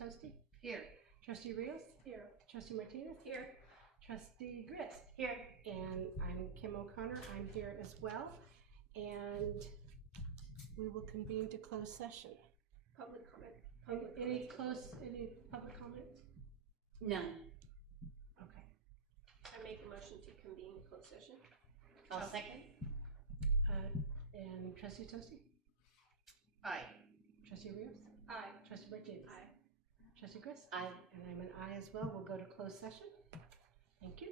Toasty? Here. Trustee Rios? Here. Trustee Martinez? Here. Trustee Grist? Here. And I'm Kim O'Connor, I'm here as well. And we will convene to close session. Public comment. Any public comments? None. Okay. I make a motion to convene the closed session. I'll second. And Trustee Toasty? Aye. Trustee Rios? Aye. Trustee Martinez? Aye. Trustee Grist? Aye. And I'm an aye as well. We'll go to closed session. Thank you.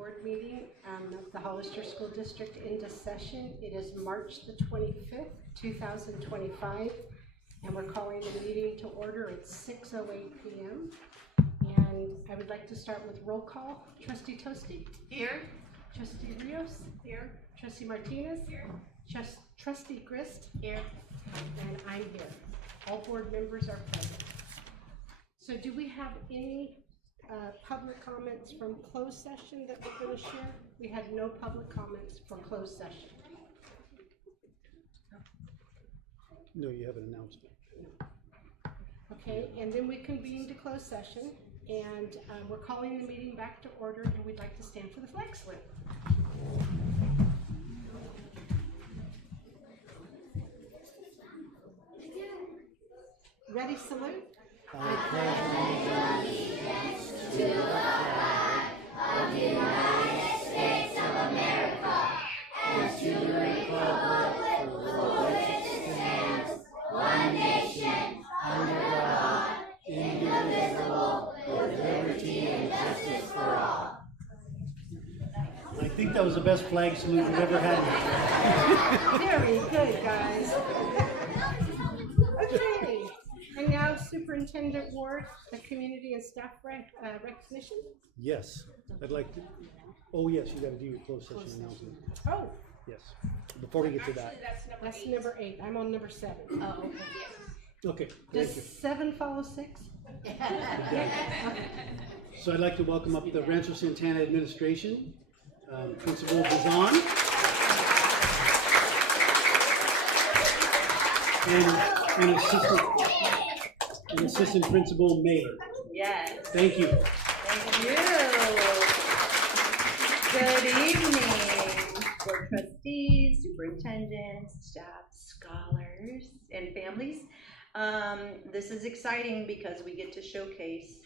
board meeting of the Hollister School District into session. It is March the 25th, 2025, and we're calling the meeting to order at 6:08 p.m. And I would like to start with roll call. Trustee Toasty? Here. Trustee Rios? Here. Trustee Martinez? Here. Trustee Grist? Here. And I'm here. All board members are present. So do we have any public comments from closed session that we're going to share? We had no public comments for closed session. No, you have an announcement. Okay, and then we convened to closed session, and we're calling the meeting back to order, and we'd like to stand for the flag salute. Ready, salute? I pledge allegiance to the flag of the United States of America and to the republic for which it stands, one nation, under God, indivisible, with liberty and justice for all. I think that was the best flag salute we've ever had. Very good, guys. Okay, and now Superintendent Ward, the community and staff recognition. Yes, I'd like to, oh yes, you gotta do your closed session announcement. Oh, Yes, before we get to that. Actually, that's that's number number 8. I'm on number 7. Oh, okay. Okay, Does thank you. 7 follow 6? So I'd like to welcome up the Rancho Santana administration, Principal Bazan. And Assistant Principal Mailer. Yes, Thank you. thank you. Good evening, board trustees, superintendents, staff, scholars, and families. This is exciting because we get to showcase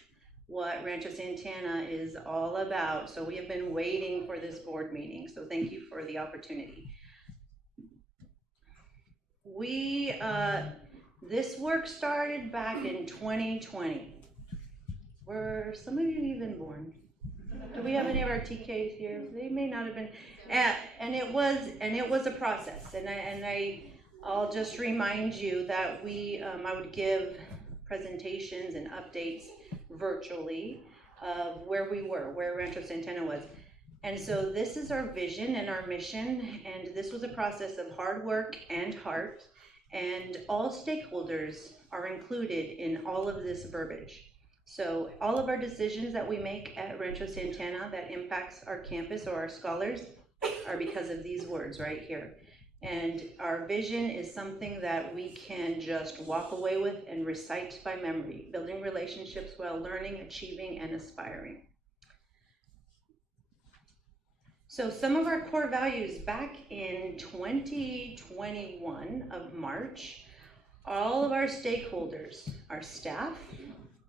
what Rancho Santana is all about. So we have been waiting for this board meeting, so thank you for the opportunity. This work started back in 2020. Were some of you even born? Do we have any of our TKs here? They may not have been. And it was a process. And I'll just remind you that I would give presentations and updates virtually of where we were, where Rancho Santana was. And so this is our vision and our mission, and this was a process of hard work and heart, and all stakeholders are included in all of this verbiage. So all of our decisions that we make at Rancho Santana that impacts our campus or our scholars are because of these words right here. And our vision is something that we can just walk away with and recite by memory, building relationships while learning, achieving, and aspiring. So some of our core values back in 2021 of March, all of our stakeholders, our staff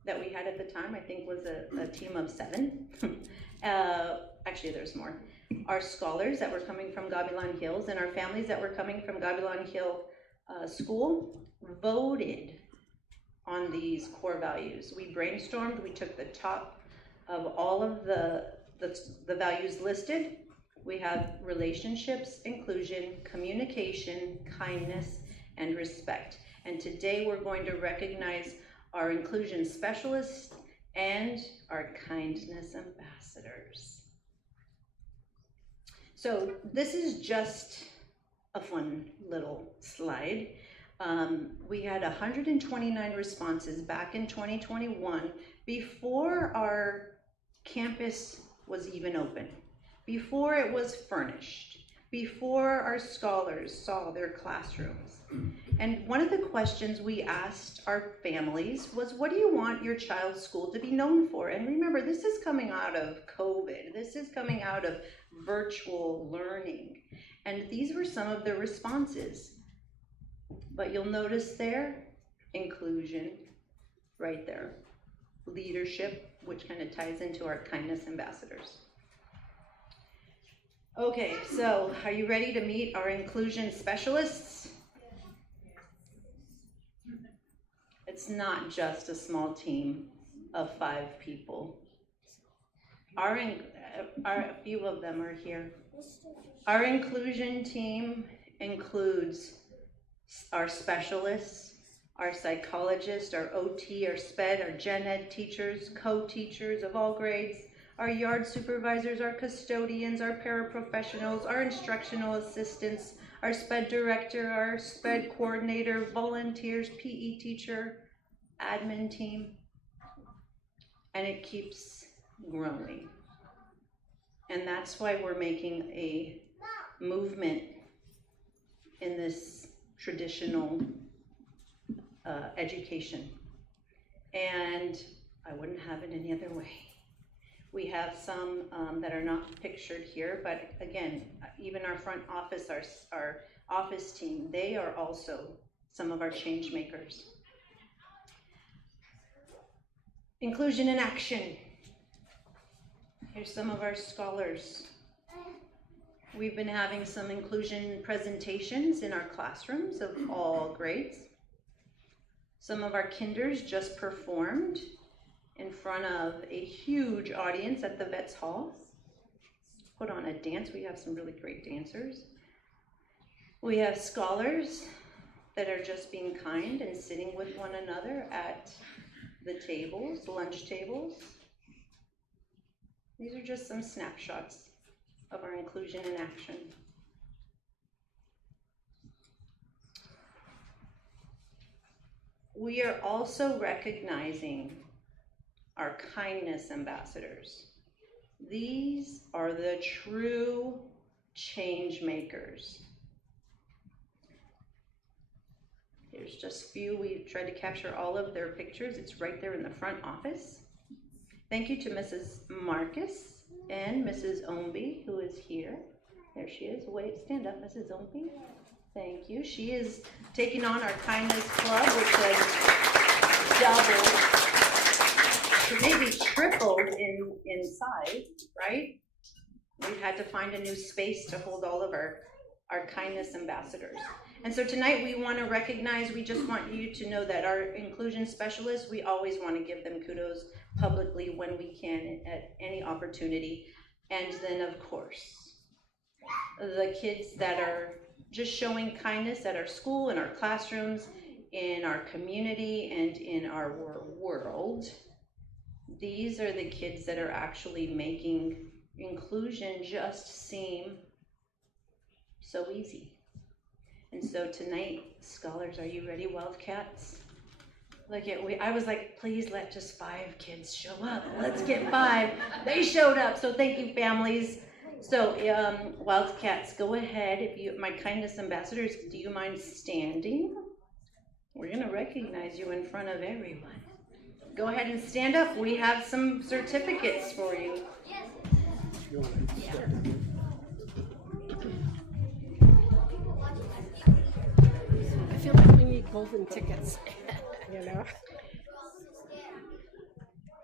that we had at the time, I think was a team of 7. Actually, there's more. Our scholars that were coming from Gabilan Hills and our families that were coming from Gabilan Hill School voted on these core values. We brainstormed, we took the top of all of the values listed. We have relationships, inclusion, communication, kindness, and respect. And today we're going to recognize our inclusion specialists and our kindness ambassadors. So this is just a fun little slide. We had 129 responses back in 2021 before our campus was even open, before it was furnished, before our scholars saw their classrooms. And one of the questions we asked our families was, what do you want your child's school to be known for? And remember, this is coming out of COVID. This is coming out of virtual learning. And these were some of the responses. But you'll notice there, inclusion, right there. Leadership, which kind of ties into our kindness ambassadors. Okay, so are you ready to meet our inclusion specialists? It's not just a small team of 5 people. a few of them are here. Our inclusion team includes our specialists, our psychologists, our OT, our SPED, our gen ed teachers, co-teachers of all grades, our yard supervisors, our custodians, our paraprofessionals, our instructional assistants, our SPED director, our SPED coordinator, volunteers, PE teacher, admin team, and it keeps growing. And that's why we're making a movement in this traditional education. And I wouldn't have it any other way. We have some that are not pictured here, but again, even our front office, our office team, they are also some of our change makers. Inclusion in action. Here's some of our scholars. We've been having some inclusion presentations in our classrooms of all grades. Some of our kinders just performed in front of a huge audience at the Vets Hall. Put on a dance. We have some really great dancers. We have scholars that are just being kind and sitting with one another at the tables, lunch tables. These are just some snapshots of our inclusion in action. We are also recognizing our kindness ambassadors. These are the true change makers. Here's just a few. We tried to capture all of their pictures. It's right there in the front office. Thank you to Mrs. Marcus and Mrs. Omby, who is here. There she is. Wait, stand up, Mrs. Omby. Thank you. She is taking on our Kindness Club, which has doubled, maybe tripled in size, right? We've had to find a new space to hold all of our kindness ambassadors. And so tonight we want to recognize, we just want you to know that our inclusion specialists, we always want to give them kudos publicly when we can at any opportunity. And then of course, the kids that are just showing kindness at our school, in our classrooms, in our community, and in our world. These are the kids that are actually making inclusion just seem so easy. And so tonight, scholars, are you ready, Wildcats? I was like, please let just 5 kids show up. Let's get 5. They showed up, so thank you, families. So Wildcats, go ahead. If you, my kindness ambassadors, do you mind standing? We're gonna recognize you in front of everyone. Go ahead and stand up. We have some certificates for you. I feel like we need golden tickets, you know?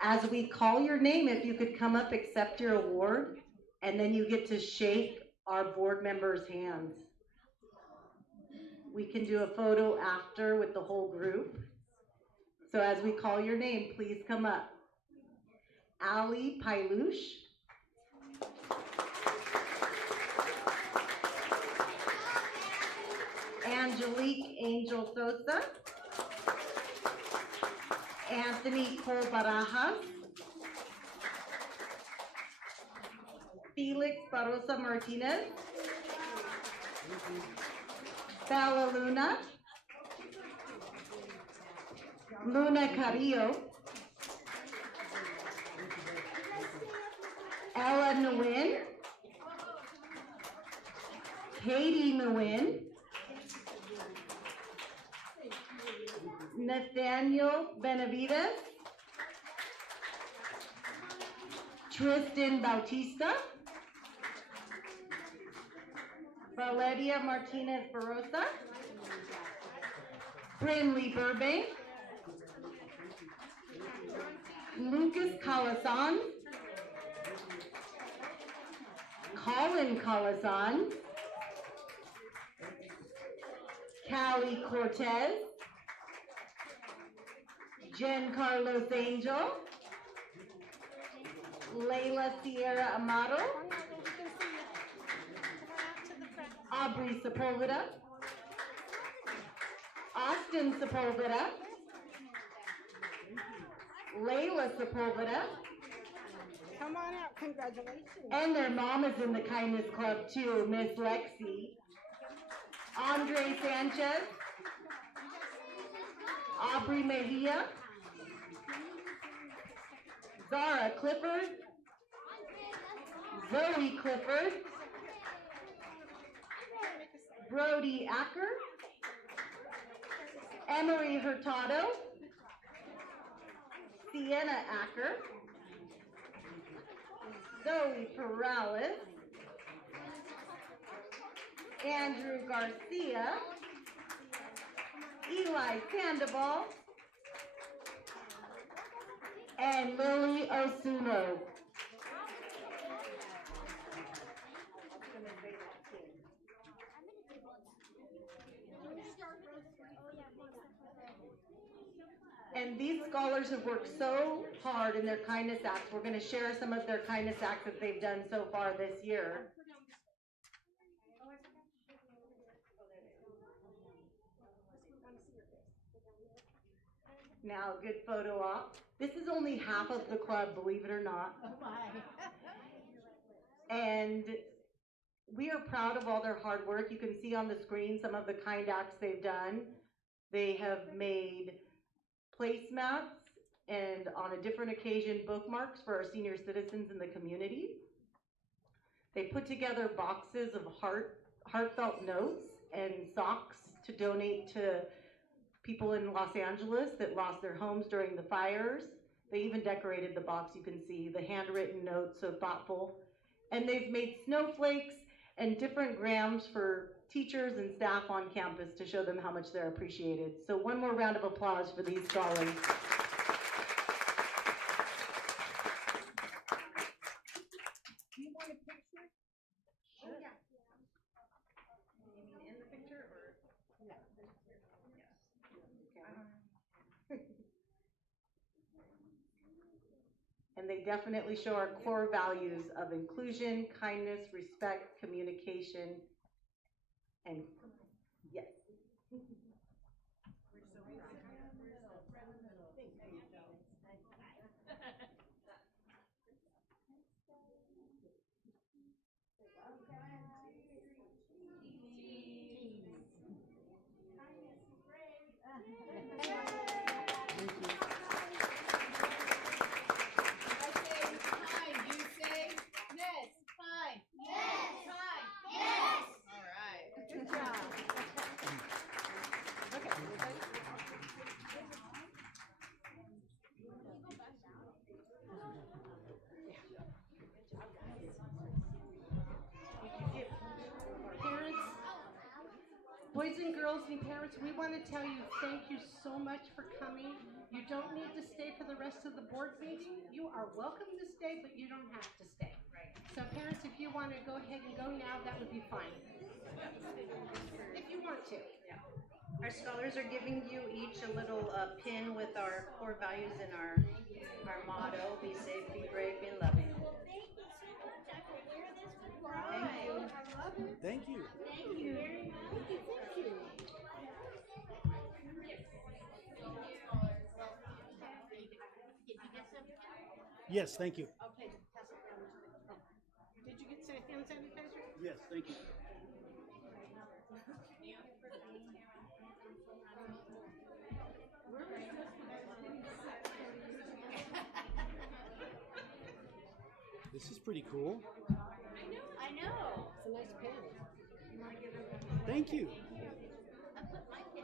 As we call your name, if you could come up, accept your award, and then you get to shake our board members' hands. We can do a photo after with the whole group. So as we call your name, please come up. Ali Pailush. Angelique Angel Sosa. Anthony Cole Barajas. Felix Barosa Martinez. Bella Luna. Luna Carrillo. Ella Nguyen. Katie Nguyen. Nathaniel Benavides. Tristan Bautista. Valeria Martinez Barosa. Brinley Burbank. Lucas Calasan. Colin Calasan. Callie Cortez. Jen Carlos Angel. Layla Sierra Amaro, Aubrey Sepulveda, Austin Sepulveda, Layla Sepulveda, Come on out, congratulations. and their mom is in the Kindness Club too, Miss Lexi. Andre Sanchez, Aubrey Mejia, Zara Clifford, Zoe Clifford, Brody Acker, Emery Hurtado, Sienna Acker, Zoe Perales, Andrew Garcia, Eli Sandoval, and Lily Osuno. And these scholars have worked so hard in their kindness acts. We're going to share some of their kindness acts that they've done so far this year. Now, good photo op. This is only half of the club, believe it or not. Oh my. And we are proud of all their hard work. You can see on the screen some of the kind acts they've done. They have made placemats and on a different occasion bookmarks for our senior citizens in the community. They put together boxes of heartfelt notes and socks to donate to people in Los Angeles that lost their homes during the fires. They even decorated the box, you can see, the handwritten notes, so thoughtful. And they've made snowflakes and different grams for teachers and staff on campus to show them how much they're appreciated. So one more round of applause for these scholars. Do you want a picture? Sure. Oh, yeah. You mean in the picture or? No. And they definitely show our core values of inclusion, kindness, respect, communication, and yes. Boys and girls and parents, we want to tell you thank you so much for coming. You don't need to stay for the rest of the board meeting. You are welcome to stay, but you don't have to stay. So parents, if you want to go ahead and go now, that would be fine. If you want to. Our scholars are giving you each a little pin with our core values and our motto, be safe, be brave, be loving. Thank you. Thank you. Yes, thank you. Okay, pass it down. Oh. Did you get some hand sanitizer? Yes, thank you. This is pretty cool. I know. It's a nice pen. Thank you. I put my kid.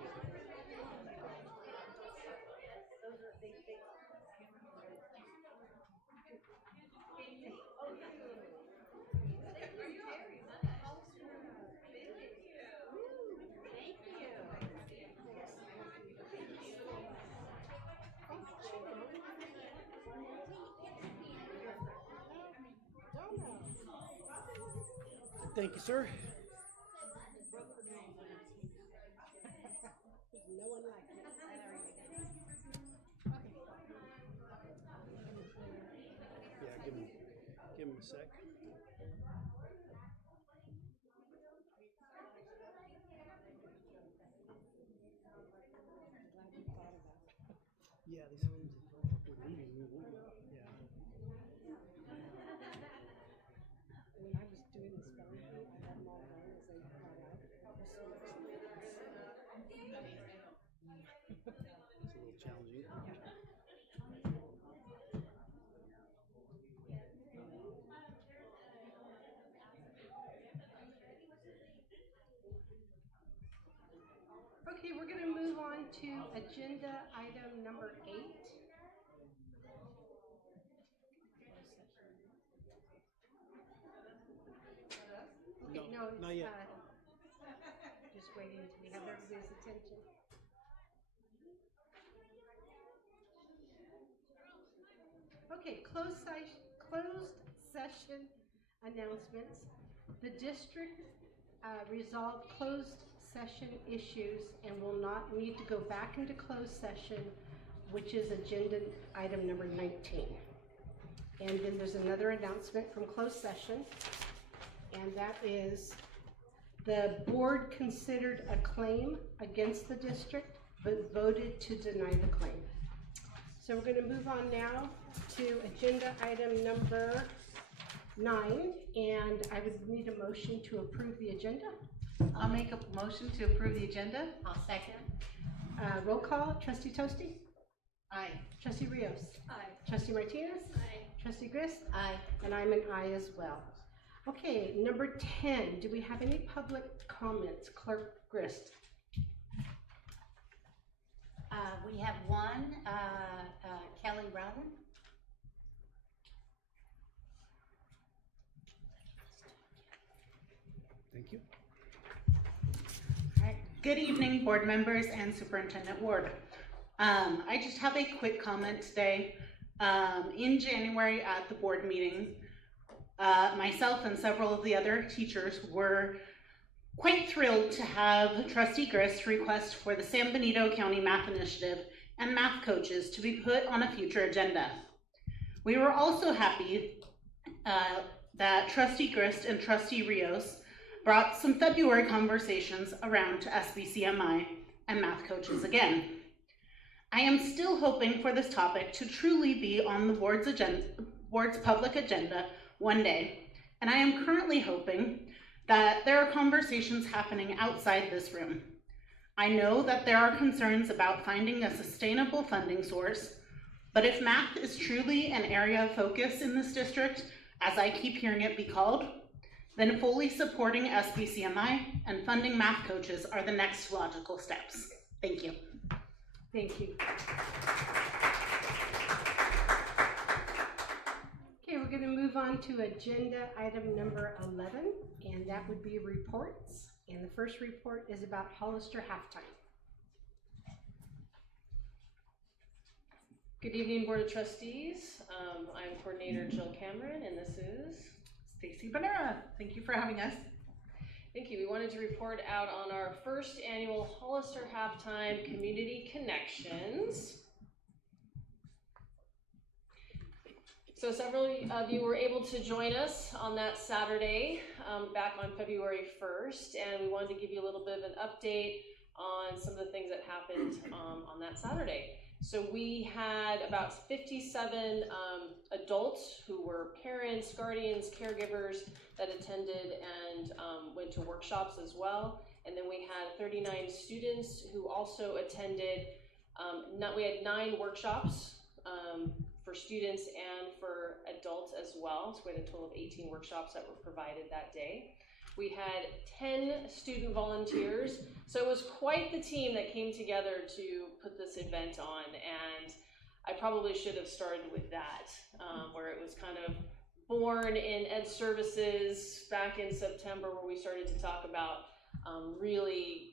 Thank you, sir. No one likes it. Yeah, Give him a sec. Yeah, they said we're leaving. Yeah. When I was doing the spelling bee, I had them all wrong as they got out. It's a little challenging. Okay, we're gonna move on to agenda item number 8. Okay, no, it's, not yet. just waiting until we have everybody's attention. Okay, closed session announcements. The district resolved closed session issues and will not need to go back into closed session, which is agenda item number 19. And then there's another announcement from closed session, and that is the board considered a claim against the district, but voted to deny the claim. So we're going to move on now to agenda item number 9, and I would need a motion to approve the agenda. I'll make a motion to approve the agenda. I'll second. Roll call, trustee Toasty, Aye. trustee Rios, Aye. trustee Martinez, Aye. trustee Grist, Aye. and I'm an aye as well. Okay, number 10, do we have any public comments? Clerk Grist. We have one, Kelly Rowland. Thank you. Good evening, board members and Superintendent Ward. I just have a quick comment today. In January at the board meeting, myself and several of the other teachers were quite thrilled to have Trustee Grist request for the San Benito County Math Initiative and math coaches to be put on a future agenda. We were also happy that Trustee Grist and Trustee Rios brought some February conversations around to SBCMI and math coaches again. I am still hoping for this topic to truly be on the board's public agenda one day, and I am currently hoping that there are conversations happening outside this room. I know that there are concerns about finding a sustainable funding source, but if math is truly an area of focus in this district, as I keep hearing it be called, then fully supporting SBCMI and funding math coaches are the next logical steps. Thank you. Thank you. Okay, we're going to move on to agenda item number 11, and that would be reports. And the first report is about Hollister halftime. Good evening, Board of Trustees. I'm Coordinator Jill Cameron, and this is Stacy Bonera, thank you for having us. Thank you. We wanted to report out on our first annual Hollister Halftime Community Connections. So several of you were able to join us on that Saturday, back on February 1st, and we wanted to give you a little bit of an update on some of the things that happened on that Saturday. So we had about 57 adults who were parents, guardians, caregivers that attended and went to workshops as well. And then we had 39 students who also attended. We had 9 workshops for students and for adults as well. So we had a total of 18 workshops that were provided that day. We had 10 student volunteers, so it was quite the team that came together to put this event on, and I probably should have started with that, where it was kind of born in Ed Services back in September, where we started to talk about really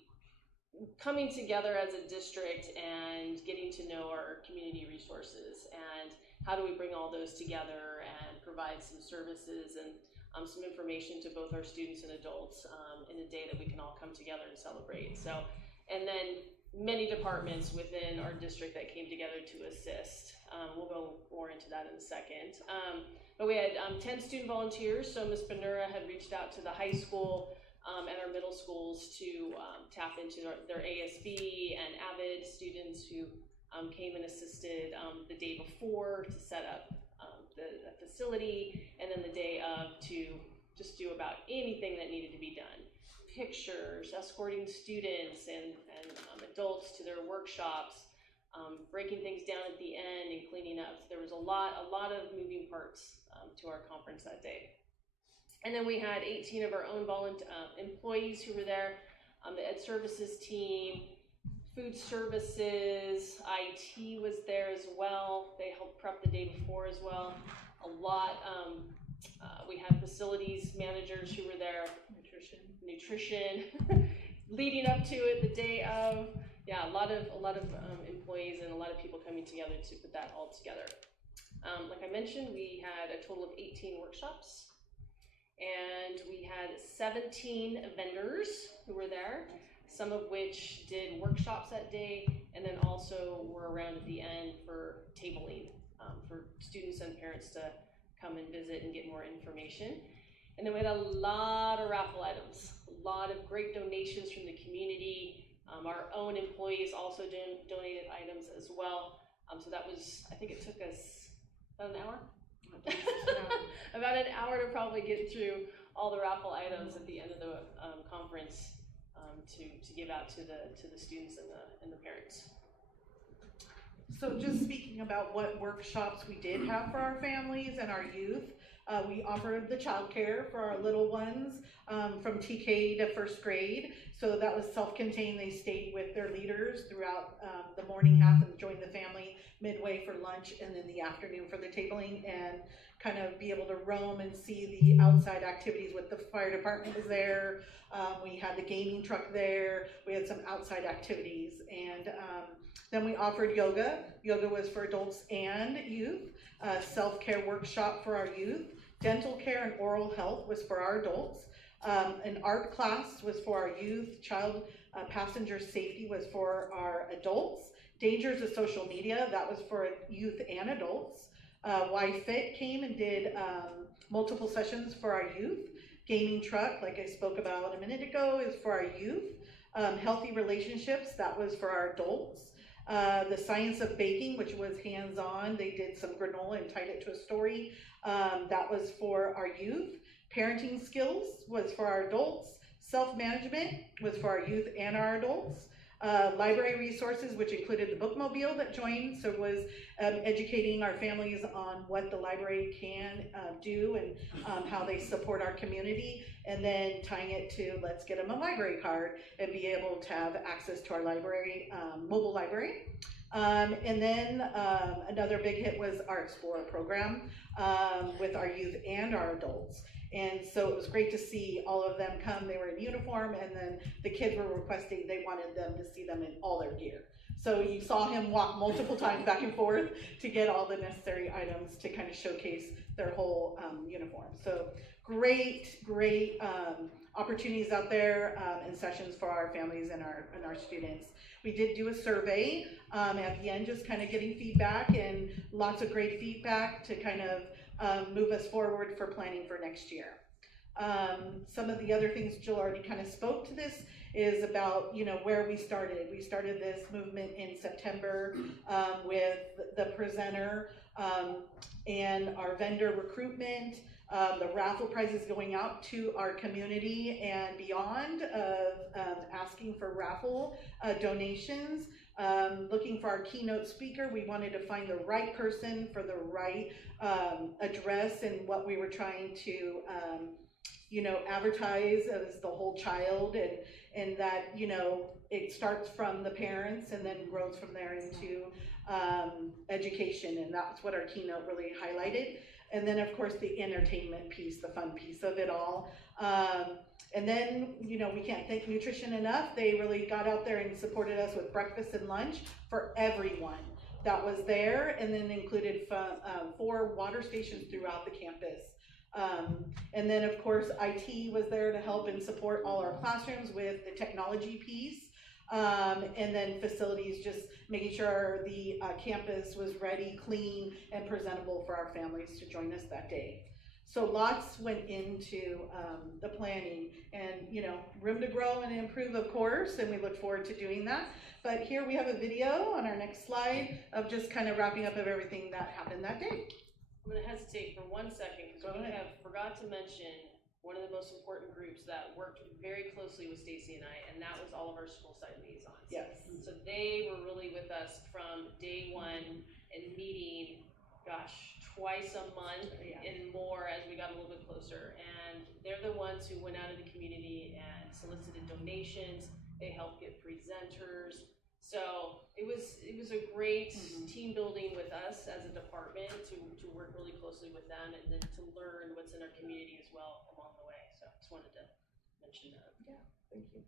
coming together as a district and getting to know our community resources, and how do we bring all those together and provide some services and some information to both our students and adults in a day that we can all come together and celebrate. So, and then many departments within our district that came together to assist. We'll go more into that in a second. But we had 10 student volunteers, so Ms. Benura had reached out to the high school and our middle schools to tap into their ASB and AVID students who came and assisted the day before to set up the facility, and then the day of to just do about anything that needed to be done. Pictures, escorting students and adults to their workshops, breaking things down at the end and cleaning up. There was a lot of moving parts to our conference that day. And then we had 18 of our own employees who were there, the Ed Services team, food services, IT was there as well. They helped prep the day before as well. We had facilities managers who were there, nutrition, leading up to it, the day of. Yeah, a lot of employees and a lot of people coming together to put that all together. Like I mentioned, we had a total of 18 workshops, and we had 17 vendors who were there, some of which did workshops that day, and then also were around at the end for tabling for students and parents to come and visit and get more information. And then we had a lot of raffle items, a lot of great donations from the community. Our own employees also donated items as well. So that was, I think it took us about an hour? About an hour to probably get through all the raffle items at the end of the conference to give out to the students and the parents. So just speaking about what workshops we did have for our families and our youth, we offered the childcare for our little ones from TK to first grade. So that was self-contained. They stayed with their leaders throughout the morning half and joined the family midway for lunch, and then the afternoon for the tabling, and kind of be able to roam and see the outside activities with the fire department was there. We had the gaming truck there. We had some outside activities, and then we offered yoga. Yoga was for adults and youth. Self-care workshop for our youth. Dental care and oral health was for our adults. An art class was for our youth. Child passenger safety was for our adults. Dangers of social media, that was for youth and adults. YFit came and did multiple sessions for our youth. Gaming truck, like I spoke about a minute ago, is for our youth. Healthy relationships, that was for our adults. The science of baking, which was hands-on, they did some granola and tied it to a story. That was for our youth. Parenting skills was for our adults. Self-management was for our youth and our adults. Library resources, which included the bookmobile that joined, so it was educating our families on what the library can do and how they support our community, and then tying it to let's get them a library card and be able to have access to our library, mobile library. And then another big hit was our Explorer program with our youth and our adults. And so it was great to see all of them come. They were in uniform, and then the kids were requesting, they wanted them to see them in all their gear. So you saw him walk multiple times back and forth to get all the necessary items to kind of showcase their whole uniform. So great opportunities out there and sessions for our families and our students. We did do a survey at the end, just kind of getting feedback, and lots of great feedback to kind of move us forward for planning for next year. Some of the other things, Jill already kind of spoke to this, is about, you know, where we started. We started this movement in September with the presenter and our vendor recruitment, the raffle prizes going out to our community and beyond of asking for raffle donations. Looking for our keynote speaker. We wanted to find the right person for the right address and what we were trying to, you know, advertise as the whole child, and that, you know, it starts from the parents and then grows from there into education, and that's what our keynote really highlighted. And then, of course, the entertainment piece, the fun piece of it all. And then, you know, we can't thank Nutrition enough. They really got out there and supported us with breakfast and lunch for everyone that was there, and then included 4 water stations throughout the campus. And then, of course, IT was there to help and support all our classrooms with the technology piece. And then facilities, just making sure the campus was ready, clean, and presentable for our families to join us that day. So lots went into the planning, and room to grow and improve, of course, and we look forward to doing that. But here we have a video on our next slide of just kind of wrapping up of everything that happened that day. I'm gonna hesitate for 1 second, because Go we ahead. have forgot to mention one of the most important groups that worked very closely with Stacy and I, and that was all of our school site liaisons. Yes. So they were really with us from day one and meeting, twice a month and more as we got a little bit closer. And they're the ones who went out in the community and solicited donations. They helped get presenters. So it was a great team building with us as a department to work really closely with them and then to learn what's in our community as well along the way. So just wanted to mention that. Yeah, thank you.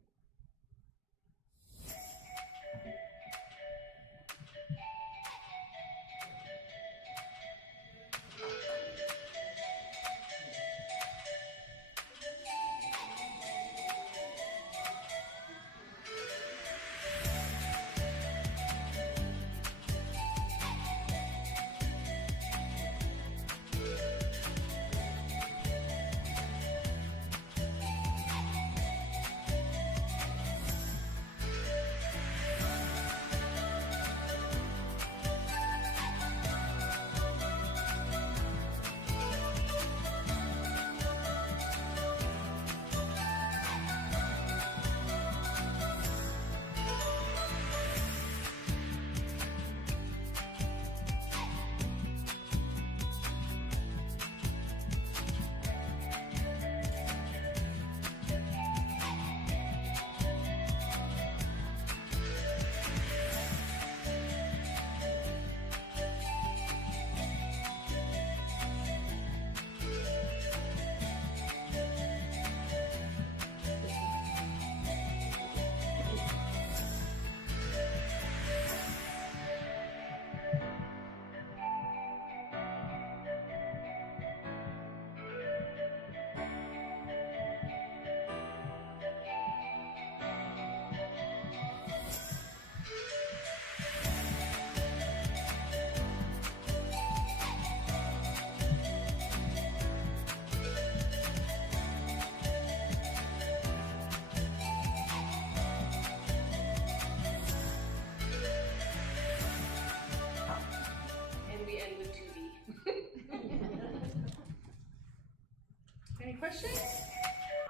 Any questions?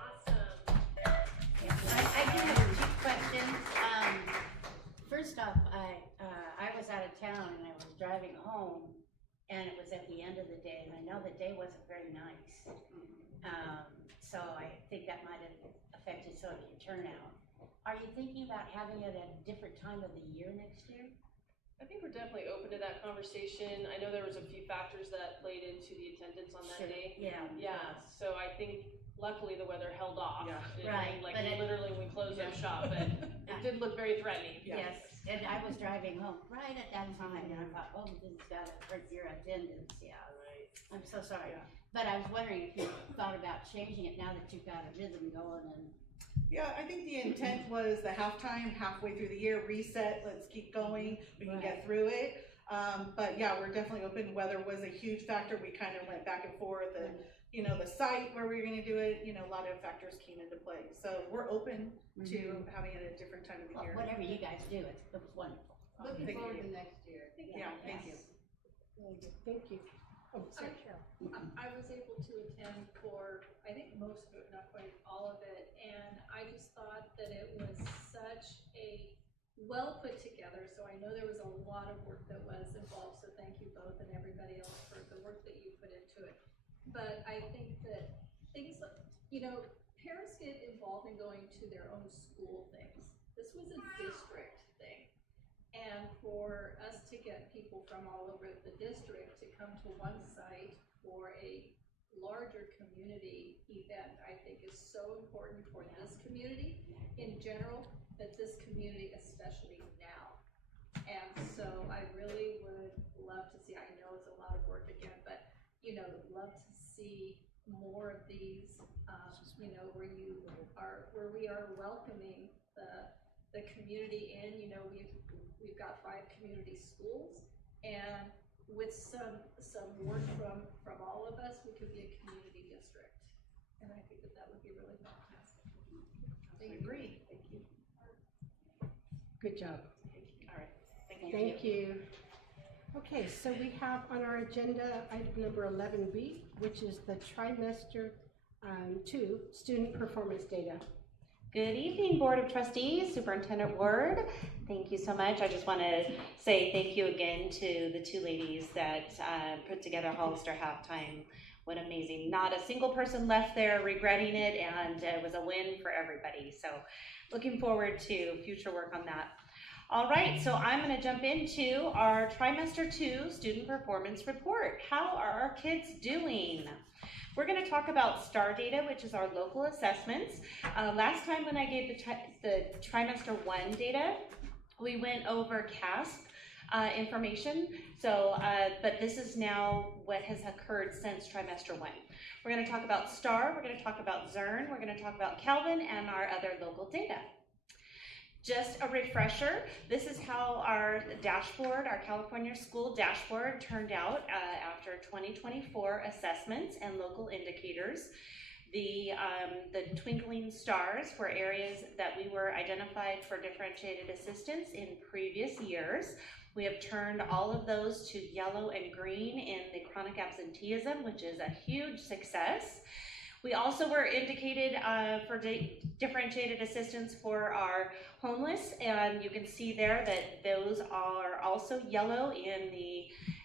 Awesome. I do have 2 questions. First off, I was out of town and I was driving home, and it was at the end of the day, and I know the day wasn't very nice. So I think that might have affected some of your turnout. Are you thinking about having it at a different time of the year next year? I think we're definitely open to that conversation. I know there was a few factors that played into the attendance on that day. Yeah. So I think luckily the weather held off. Yeah. It Right, rained, like but it- literally when we closed up shop, but it did look very threatening. Yes, and I was driving home right at that time, and I thought, oh, this has gotta hurt your attendance, yeah. Right. I'm so sorry. Yeah. But I was wondering if you thought about changing it now that you've got a rhythm going and. Yeah, I think the intent was the halftime, halfway through the year, reset, let's keep going, we can get through it. But yeah, we're definitely open. Weather was a huge factor. We kind of went back and forth, and the site where we were gonna do it, a lot of factors came into play. So we're open to having it at a different time of the Well, year. whatever you guys do, it was wonderful. Looking forward to next year. Yeah, thank you. Really good, thank you. Oh, sorry. I was able to attend for, I think, most of it, not quite all of it, and I just thought that it was such a well put together, so I know there was a lot of work that was involved, so thank you both and everybody else for the work that you put into it. But I think that things, parents get involved in going to their own school things. This was a district thing. And for us to get people from all over the district to come to one site for a larger community event, I think is so important for this community in general, but this community especially now. And so I really would love to see, I know it's a lot of work again, but, love to see more of these, where we are welcoming the the community in, you know, we've got 5 community schools, and with some work from all of us, we could be a community district. And I think that would be really fantastic. I agree. Thank you. Good job. All right. Thank you. Okay, so we have on our agenda item number 11B, which is the trimester 2 student performance data. Good evening, Board of Trustees, Superintendent Ward. Thank you so much. I just want to say thank you again to the 2 ladies that put together Hollister Halftime. What amazing. Not a single person left there regretting it, and it was a win for everybody. So looking forward to future work on that. All right, so I'm going to jump into our trimester 2 student performance report. How are our kids doing? We're going to talk about STAR data, which is our local assessments. Last time when I gave the trimester 1 data, we went over CASP information. So, but this is now what has occurred since trimester 1. We're going to talk about STAR, we're going to talk about Zern, we're going to talk about Calvin and our other local data. Just a refresher, this is how our dashboard, our California school dashboard turned out after 2024 assessments and local indicators. The twinkling stars were areas that we were identified for differentiated assistance in previous years. We have turned all of those to yellow and green in the chronic absenteeism, which is a huge success. We also were indicated for differentiated assistance for our homeless, and you can see there that those are also yellow in the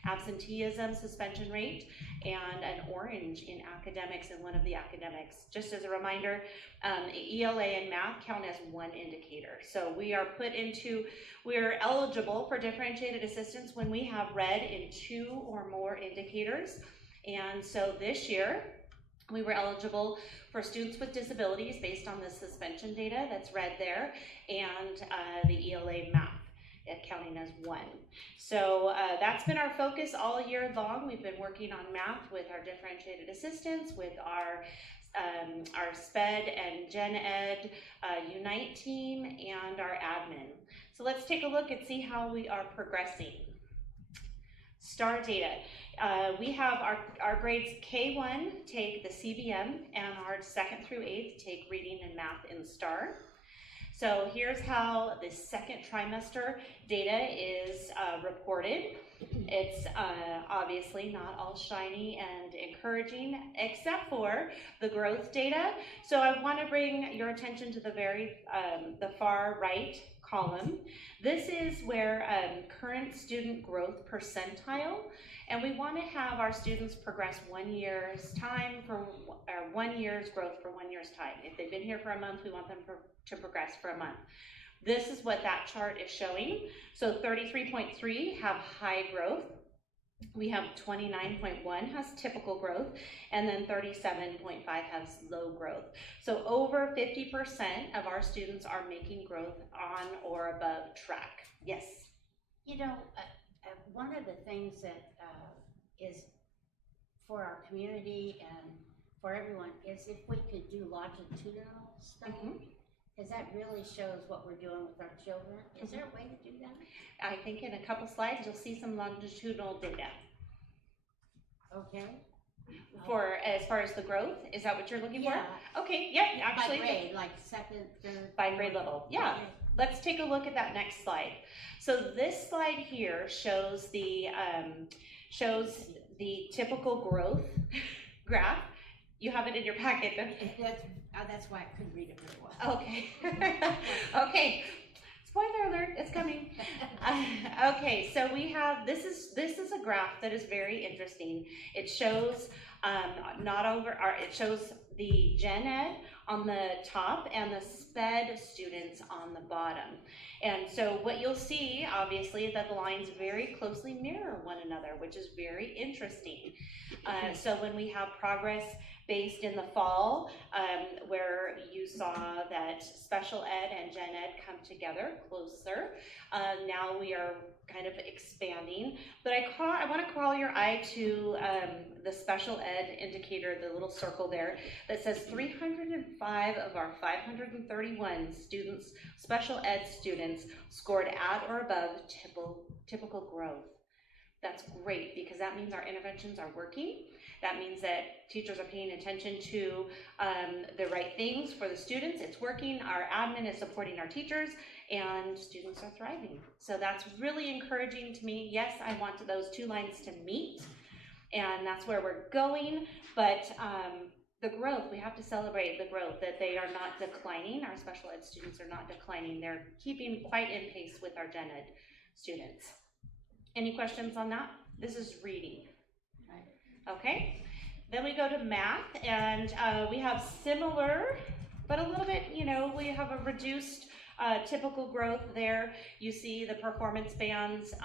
absenteeism suspension rate and an orange in academics in one of the academics. Just as a reminder, ELA and math count as 1 indicator. So we are eligible for differentiated assistance when we have red in 2 or more indicators. And so this year, we were eligible for students with disabilities based on the suspension data that's red there, and the ELA math counting as 1. So that's been our focus all year long. We've been working on math with our differentiated assistance, with our SPED and Gen Ed Unite team, and our admin. So let's take a look and see how we are progressing. STAR data. We have our grades K1 take the CBM, and our 2nd through 8th take reading and math in STAR. So here's how the 2nd trimester data is reported. It's obviously not all shiny and encouraging, except for the growth data. So I want to bring your attention to the far right column. This is where current student growth percentile, and we want to have our students progress 1 year's time for 1 year's growth for 1 year's time. If they've been here for a month, we want them to progress for a month. This is what that chart is showing. So 33.3 have high growth. We have 29.1 has typical growth, and then 37.5 has low growth. So over 50% of our students are making growth on or above track. Yes? You know, one of the things that is for our community and for everyone is if we could do longitudinal stuff, because that really shows what we're doing with our children. Is there a way to do that? I think in a couple slides you'll see some longitudinal data. Okay. As far as the growth, is that what you're looking Yeah. for? Okay, yep, actually. By grade, like 2nd, 3rd. By grade level, yeah. Okay. Let's take a look at that next slide. So this slide here shows the typical growth graph. You have it in your packet. That's why I couldn't read it very well. Okay. Okay. Spoiler alert, it's coming. Okay, so we have, this is a graph that is very interesting. It shows it shows the Gen Ed on the top and the SPED students on the bottom. And so what you'll see, obviously, is that the lines very closely mirror one another, which is very interesting. So when we have progress based in the fall, where you saw that special ed and gen ed come together closer, now we are kind of expanding. But I want to call your eye to the special ed indicator, the little circle there that says 305 of our 530 31 students, special ed students, scored at or above typical growth. That's great because that means our interventions are working. That means that teachers are paying attention to the right things for the students. It's working. Our admin is supporting our teachers, and students are thriving. So that's really encouraging to me. Yes, I want those two lines to meet, and that's where we're going. But the growth, we have to celebrate the growth, that they are not declining. Our special ed students are not declining. They're keeping quite in pace with our gen ed students. Any questions on that? This is reading. Okay, then we go to math, and we have similar, but a little bit, we have a reduced typical growth there. You see the performance bands,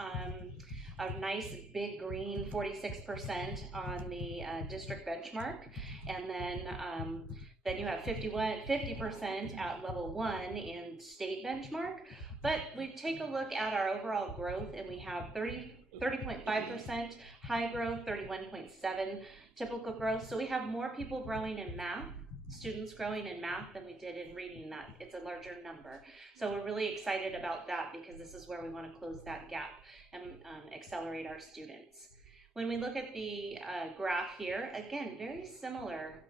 a nice big green 46% on the district benchmark, and then you have 50% at level 1 in state benchmark. But we take a look at our overall growth, and we have 30.5% high growth, 31.7 typical growth. So we have more people growing in math, students growing in math, than we did in reading. That it's a larger number. So we're really excited about that because this is where we want to close that gap and accelerate our students. When we look at the graph here, again, very similar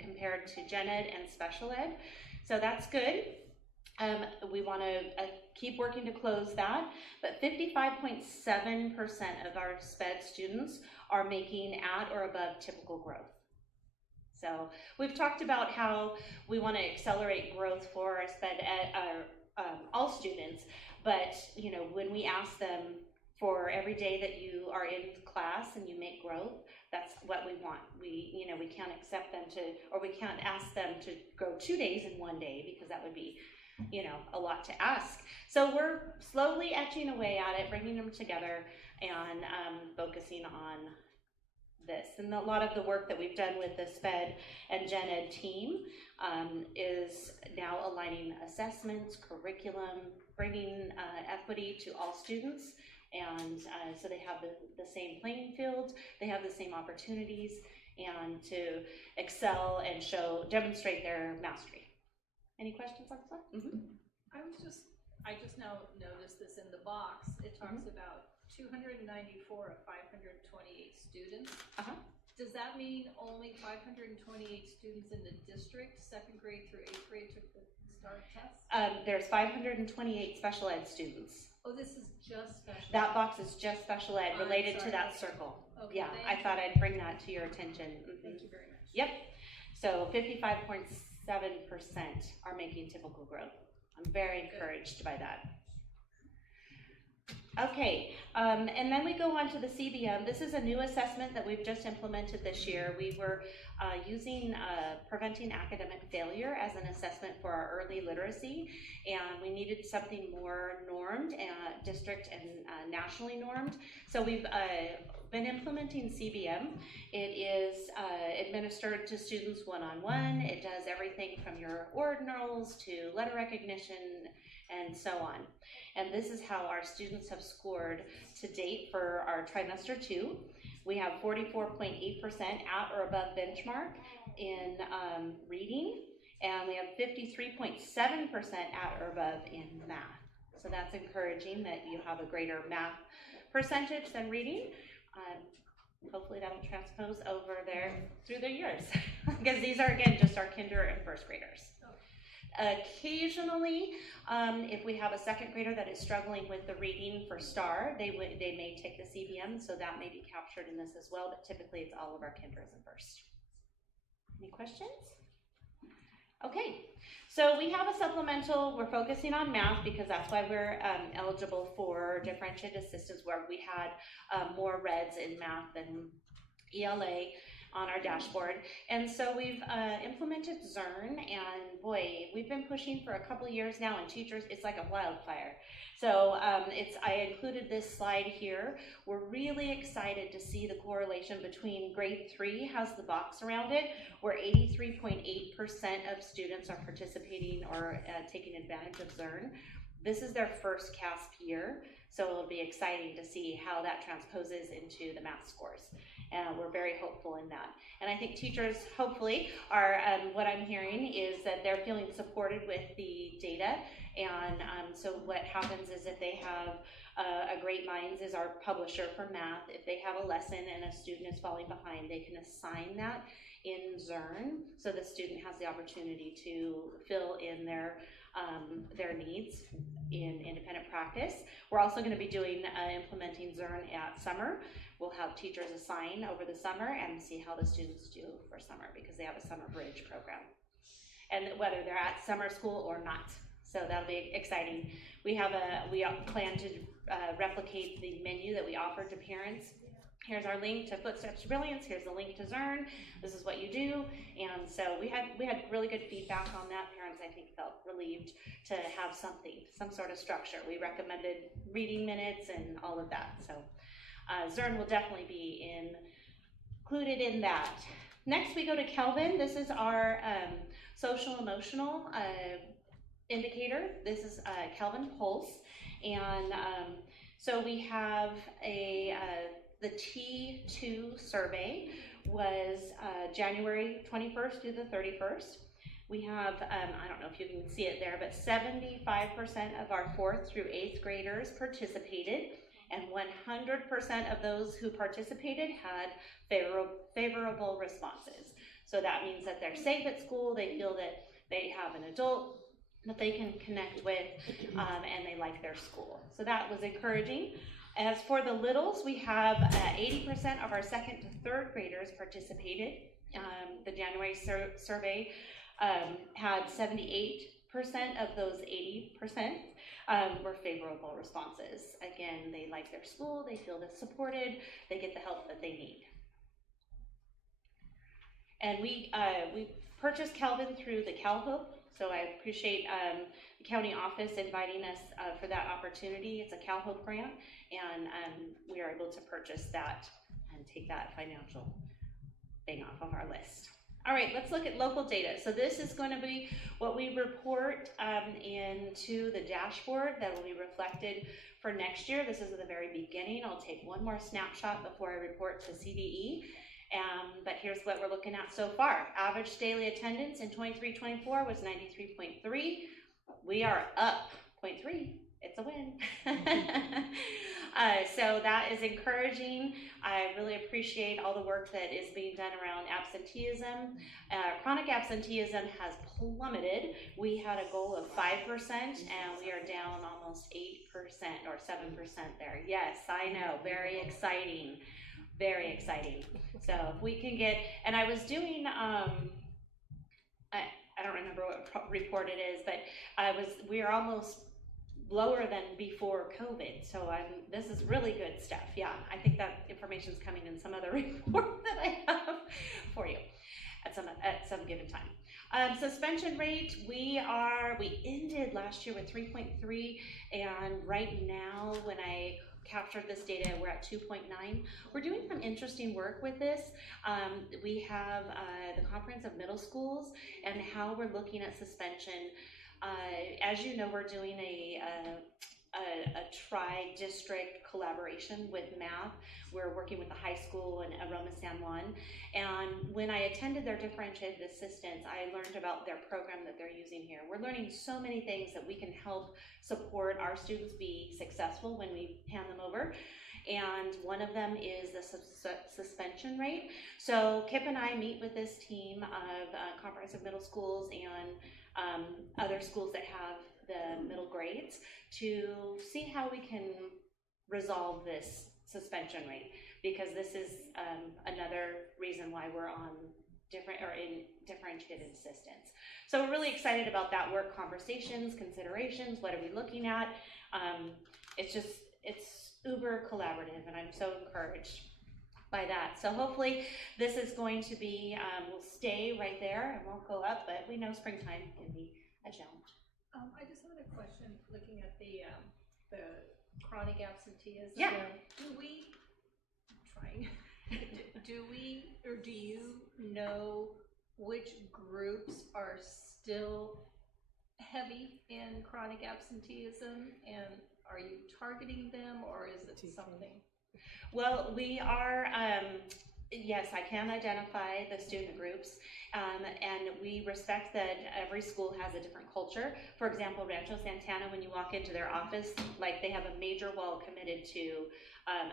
compared to gen ed and special ed. So that's good. We want to keep working to close that, but 55.7% of our SPED students are making at or above typical growth. So we've talked about how we want to accelerate growth for our SPED all students, but when we ask them for every day that you are in class and you make growth, that's what we want. We can't accept them or we can't ask them to go 2 days in 1 day, because that would be a lot to ask. So we're slowly etching away at it, bringing them together and focusing on this. And a lot of the work that we've done with the SPED and Gen Ed team is now aligning assessments, curriculum, bringing equity to all students. And so they have the same playing field, they have the same opportunities, and to excel and demonstrate their mastery. Any questions on this one? Mm-hmm. I just now noticed this in the box. It talks about 294 of 528 students. Does that mean only 528 students in the district, 2nd grade through 8th grade, took the STAR test? There's 528 special ed students. Oh, this is just special That ed. box is just special ed related to that circle. Okay, Yeah, I thought I'd bring that to your attention. Thank you very much. Yep. So 55.7% are making typical growth. I'm very encouraged by that. Okay, and then we go on to the CBM. This is a new assessment that we've just implemented this year. We were using preventing academic failure as an assessment for our early literacy, and we needed something more normed, district and nationally normed. So we've been implementing CBM. It is administered to students one-on-one. It does everything from your ordinals to letter recognition and so on. And this is how our students have scored to date for our trimester 2. We have 44.8% at or above benchmark in reading, and we have 53.7% at or above in math. So that's encouraging that you have a greater math percentage than reading. Hopefully that'll transpose over there through the years, because these are, again, just our kinder and first graders. Occasionally, if we have a 2nd grader that is struggling with the reading for STAR, they may take the CBM, so that may be captured in this as well, but typically it's all of our kinders and first. Any questions? Okay, so we have a supplemental. We're focusing on math because that's why we're eligible for differentiated assistance, where we had more reds in math than ELA on our dashboard. And so we've implemented Zearn, and boy, we've been pushing for a couple years now, and teachers, it's like a wildfire. So I included this slide here. We're really excited to see the correlation between grade 3 has the box around it, where 83.8% of students are participating or taking advantage of Zearn. This is their first CASP year, so it'll be exciting to see how that transposes into the math scores. We're very hopeful in that. And I think teachers, hopefully, are, what I'm hearing is that they're feeling supported with the data. And so what happens is if they have a Great Minds is our publisher for math. If they have a lesson and a student is falling behind, they can assign that in Zearn, so the student has the opportunity to fill in their needs in independent practice. We're also going to be doing implementing Zearn at summer. We'll have teachers assign over the summer and see how the students do for summer, because they have a summer bridge program, and whether they're at summer school or not. So that'll be exciting. We plan to replicate the menu that we offered to parents. Here's our link to Footsteps to Brilliance. Here's the link to Zearn. This is what you do. And so we had really good feedback on that. Parents, I think, felt relieved to have some sort of structure. We recommended reading minutes and all of that. So Zearn will definitely be included in that. Next, we go to Kelvin. This is our social emotional indicator. This is Kelvin Pulse. And so we have the T2 survey was January 21st through the 31st. We have, I don't know if you can see it there, but 75% of our 4th through 8th graders participated, and 100% of those who participated had favorable responses. So that means that they're safe at school, they feel that they have an adult that they can connect with, and they like their school. So that was encouraging. As for the littles, we have 80% of our 2nd to 3rd graders participated. The January survey had 78% of those 80% were favorable responses. Again, they like their school, they feel they're supported, they get the help that they need. And we purchased Kelvin through the CalHope. So I appreciate the county office inviting us for that opportunity. It's a CalHope grant, and we are able to purchase that and take that financial thing off of our list. All right, let's look at local data. So this is going to be what we report into the dashboard that will be reflected for next year. This is at the very beginning. I'll take one more snapshot before I report to CDE. But here's what we're looking at so far. Average daily attendance in 23-24 was 93.3. We are up 0.3. It's a win. So that is encouraging. I really appreciate all the work that is being done around absenteeism. Chronic absenteeism has plummeted. We had a goal of 5%, and we are down almost 8% or 7% there. Yes, I know, very exciting. Very exciting. So if we can get, and I was doing, I don't remember what report it is, but we are almost lower than before COVID. So this is really good stuff. Yeah, I think that information's coming in some other report that I have for you at some given time. Suspension rate, we ended last year with 3.3, and right now when I captured this data, we're at 2.9. We're doing some interesting work with this. We have the Comprehensive Middle Schools and how we're looking at suspension. As you know, we're doing a tri-district collaboration with math. We're working with the high school and Aroma San Juan. And when I attended their differentiated assistance, I learned about their program that they're using here. We're learning so many things that we can help support our students be successful when we hand them over. And one of them is the suspension rate. So Kip and I meet with this team of comprehensive middle schools and other schools that have the middle grades to see how we can resolve this suspension rate, because this is another reason why we're on in differentiated assistance. So we're really excited about that work, conversations, considerations, what are we looking at? It's uber collaborative, and I'm so encouraged by that. So hopefully this is going to be, we'll stay right there and won't go up, but we know springtime can be a challenge. I just had a question looking at the chronic absenteeism. Yeah. Do you know which groups are still heavy in chronic absenteeism, and are you targeting them, or is it something? Well, we are, Yes, I can identify the student groups, and we respect that every school has a different culture. For example, Rancho Santana, when you walk into their office, like they have a major wall committed to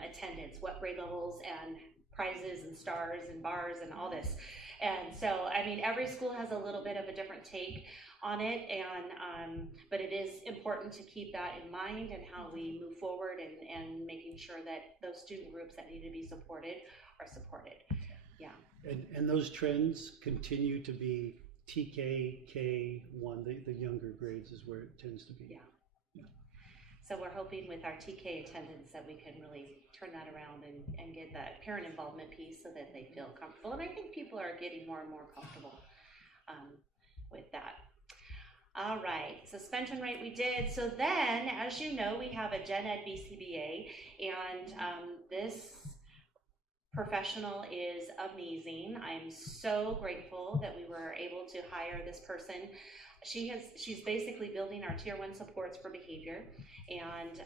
attendance, what grade levels and prizes and stars and bars and all this. And so, I mean, every school has a little bit of a different take on it, and but it is important to keep that in mind and how we move forward and making sure that those student groups that need to be supported are supported. Yeah. And those trends continue to be TK, K1, the younger grades is where it tends to be. Yeah. So we're hoping with our TK attendance that we can really turn that around and get that parent involvement piece so that they feel comfortable. And I think people are getting more and more comfortable with that. All right, suspension rate we did. So then, as you know, we have a Gen Ed BCBA, and this professional is amazing. I'm so grateful that we were able to hire this person. She's basically building our Tier 1 supports for behavior, and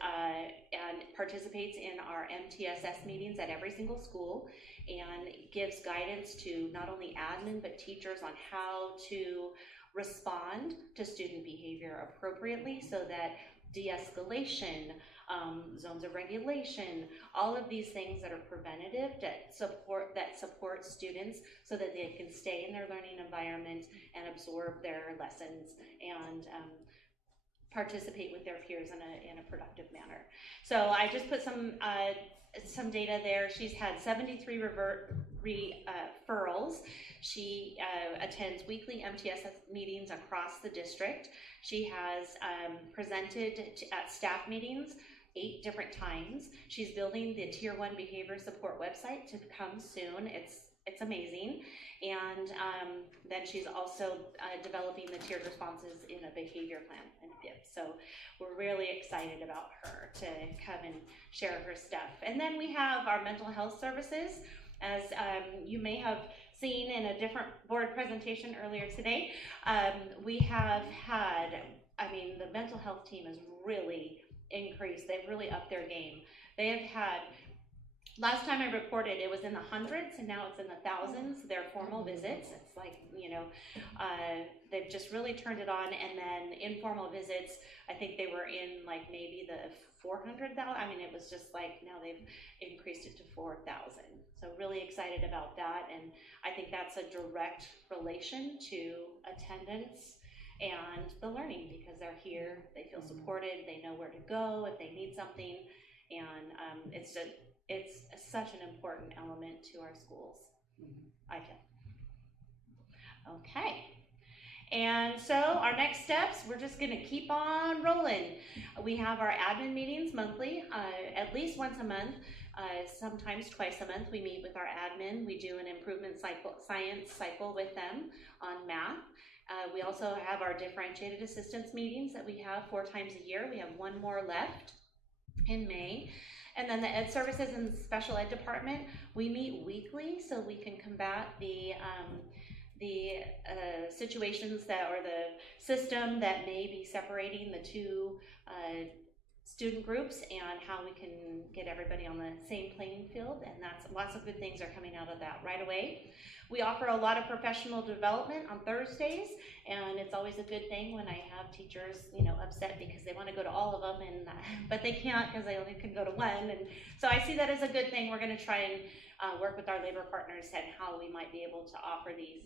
participates in our MTSS meetings at every single school, and gives guidance to not only admin but teachers on how to respond to student behavior appropriately, so that de-escalation, zones of regulation, all of these things that are preventative that support students so that they can stay in their learning environment and absorb their lessons and participate with their peers in a productive manner. So I just put some data there. She's had 73 referrals. She attends weekly MTSS meetings across the district. She has presented at staff meetings 8 different times. She's building the Tier 1 behavior support website to come soon. It's amazing. And then she's also developing the tiered responses in a behavior plan and BIP. So we're really excited about her to come and share her stuff. And then we have our mental health services. As you may have seen in a different board presentation earlier today, we have had, I mean, the mental health team has really increased. They've really upped their game. They have had, last time I reported, it was in the hundreds, and now it's in the thousands, their formal visits. It's like, you know, they've just really turned it on. And then informal visits, I think they were in like maybe the 400,000. I mean, it was just like, now they've increased it to 4,000. So really excited about that. And I think that's a direct relation to attendance and the learning, because they're here, they feel supported, they know where to go if they need something. And it's such an important element to our schools, I feel. Okay. And so our next steps, we're just gonna keep on rolling. We have our admin meetings monthly, at least once a month, sometimes twice a month. We meet with our admin. We do an improvement science cycle with them on math. We also have our differentiated assistance meetings that we have 4 times a year. We have 1 more left in May. And then the Ed Services and Special Ed Department, we meet weekly so we can combat the situations that, or the system that may be separating the 2 student groups, and how we can get everybody on the same playing field. And that's, lots of good things are coming out of that right away. We offer a lot of professional development on Thursdays, and it's always a good thing when I have teachers, you know, upset because they want to go to all of them, and but they can't because they only can go to one. And so I see that as a good thing. We're going to try and work with our labor partners and how we might be able to offer these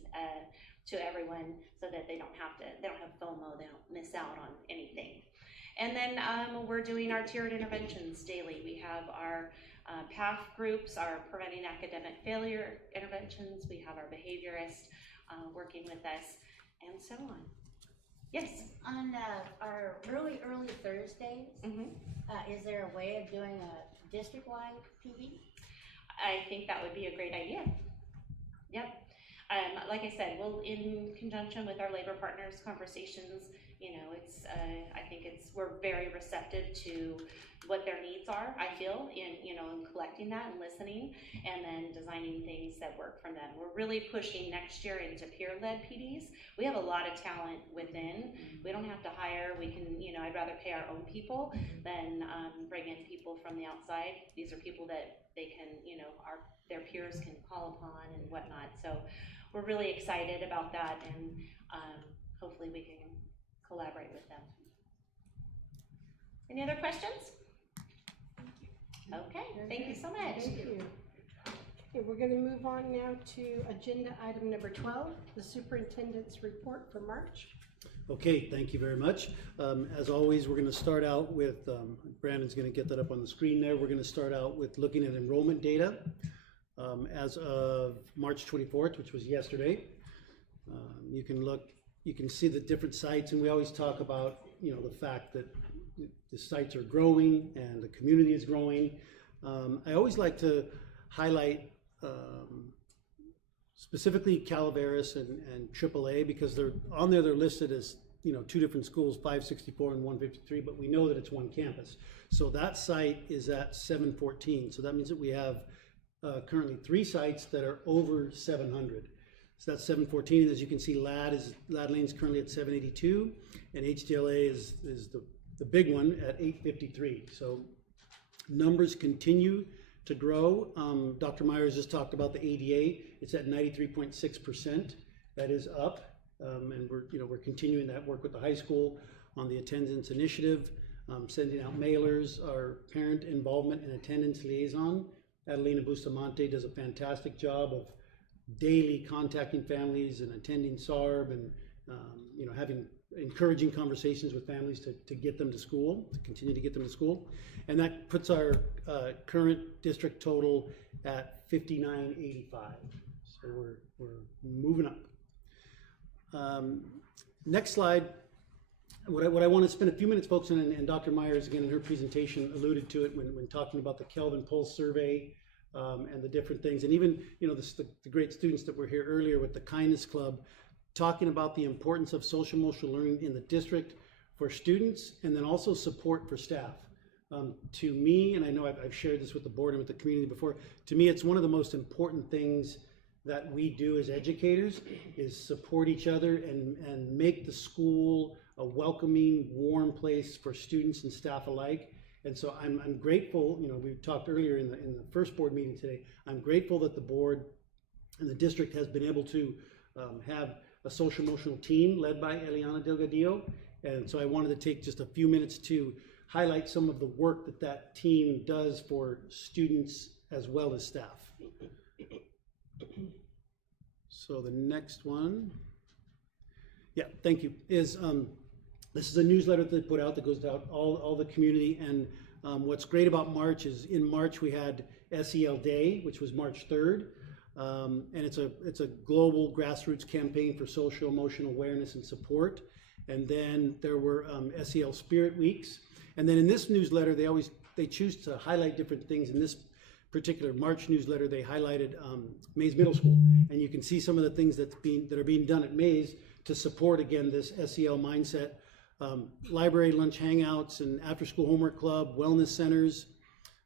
to everyone so that they don't have FOMO, they don't miss out on anything. And then we're doing our tiered interventions daily. We have our PATH groups, our preventing academic failure interventions. We have our behaviorist working with us, and so on. Yes? On our early Thursdays, is there a way of doing a district-wide PD? I think that would be a great idea. Yep. like I said, we'll, in conjunction with our labor partners conversations, you know, it's, I think we're very receptive to what their needs are, I feel, in, you know, in collecting that and listening, and then designing things that work for them. We're really pushing next year into peer-led PDs. We have a lot of talent within. We don't have to hire, we can, you know, I'd rather pay our own people than bring in people from the outside. These are people that they can, you know, their peers can call upon and whatnot. So we're really excited about that, and hopefully we can collaborate with them. Any other questions? Okay, thank you so much. Thank you. Okay, we're gonna move on now to agenda item number 12, the superintendent's report for March. Okay, thank you very much. As always, we're going to start out with, Brandon's going to get that up on the screen there. We're going to start out with looking at enrollment data as of March 24th, which was yesterday. You can see the different sites, and we always talk about, you know, the fact that the sites are growing and the community is growing. I always like to highlight specifically Calaveras and AAA, because they're on there, they're listed as, you know, two different schools, 564 and 153, but we know that it's one campus. So that site is at 714. So that means that we have currently 3 sites that are over 700. So that's 714. And as you can see, Ladd Lane's currently at 782, and HDLA is the big one at 853. So numbers continue to grow. Dr. Myers just talked about the ADA. It's at 93.6%. That is up, and we're continuing that work with the high school on the attendance initiative, sending out mailers. Our parent involvement and attendance liaison, Adelina Bustamante, does a fantastic job of daily contacting families and attending SARB, and having encouraging conversations with families to get them to school, to continue to get them to school. And that puts our current district total at 5985. So we're moving up. Next slide. What I want to spend a few minutes focusing on, and Dr. Myers, again, in her presentation, alluded to it when talking about the Kelvin Pulse survey and the different things. And even, the great students that were here earlier with the Kindness Club, talking about the importance of social emotional learning in the district for students, and then also support for staff. To me, and I know I've shared this with the board and with the community before, to me it's one of the most important things that we do as educators is support each other and make the school a welcoming, warm place for students and staff alike. And so I'm grateful, we talked earlier in the first board meeting today, I'm grateful that the board and the district has been able to have a social emotional team led by Eliana Delgadillo. And so I wanted to take just a few minutes to highlight some of the work that team does for students as well as staff. So the next one, yeah, thank you, is this is a newsletter that they put out that goes out all the community. And what's great about March is in March we had SEL Day, which was March 3rd. And it's a global grassroots campaign for social emotional awareness and support. And then there were SEL Spirit Weeks. And then in this newsletter, they choose to highlight different things. In this particular March newsletter, they highlighted Mays Middle School. And you can see some of the things that are being done at Mays to support, again, this SEL mindset. Library lunch hangouts and after school homework club, wellness centers.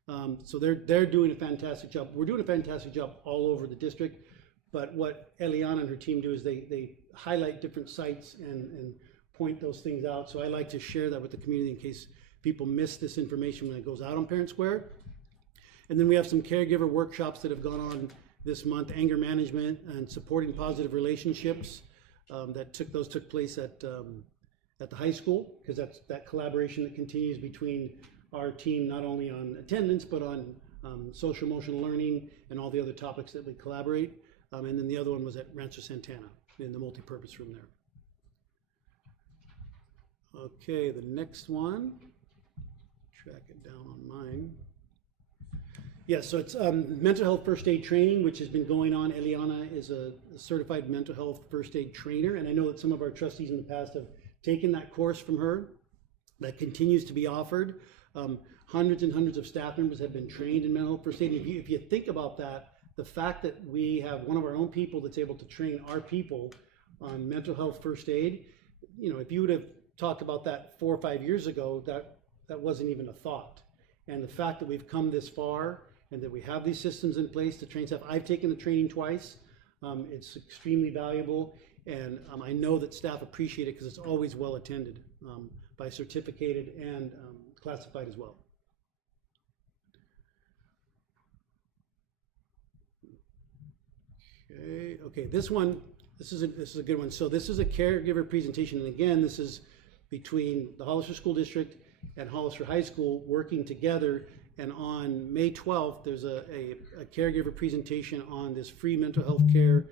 So they're doing a fantastic job. We're doing a fantastic job all over the district, but what Eliana and her team do is they highlight different sites and point those things out. So I like to share that with the community in case people miss this information when it goes out on Parent Square. And then we have some caregiver workshops that have gone on this month, anger management and supporting positive relationships. Those took place at the high school, because that's that collaboration that continues between our team, not only on attendance, but on social emotional learning and all the other topics that we collaborate. And then the other one was at Rancho Santana in the multi-purpose room there. Okay, the next one, track it down on mine. Yeah, so it's mental health first aid training, which has been going on. Eliana is a certified mental health first aid trainer, and I know that some of our trustees in the past have taken that course from her. That continues to be offered. Hundreds and hundreds of staff members have been trained in mental health first aid. If you think about that, the fact that we have one of our own people that's able to train our people on mental health first aid, you know, if you would have talked about that 4 or 5 years ago, that wasn't even a thought. And the fact that we've come this far and that we have these systems in place to train staff, I've taken the training twice. It's extremely valuable, and I know that staff appreciate it because it's always well attended by certificated and classified as well. Okay, this is a good one. So this is a caregiver presentation, and again, this is between the Hollister School District and Hollister High School working together. And on May 12th, there's a caregiver presentation on this free mental health care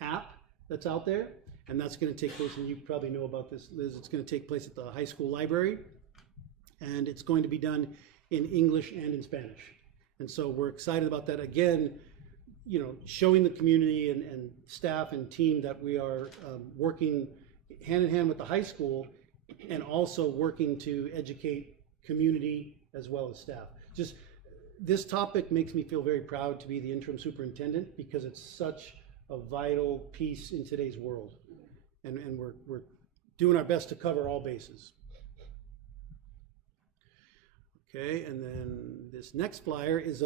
app that's out there, and that's going to take place, and you probably know about this, Liz. It's going to take place at the high school library, and it's going to be done in English and in Spanish. And so we're excited about that. Again, you know, showing the community and staff and team that we are working hand in hand with the high school, and also working to educate community as well as staff. Just this topic makes me feel very proud to be the interim superintendent, because it's such a vital piece in today's world, and we're doing our best to cover all bases. Okay, and then this next flyer is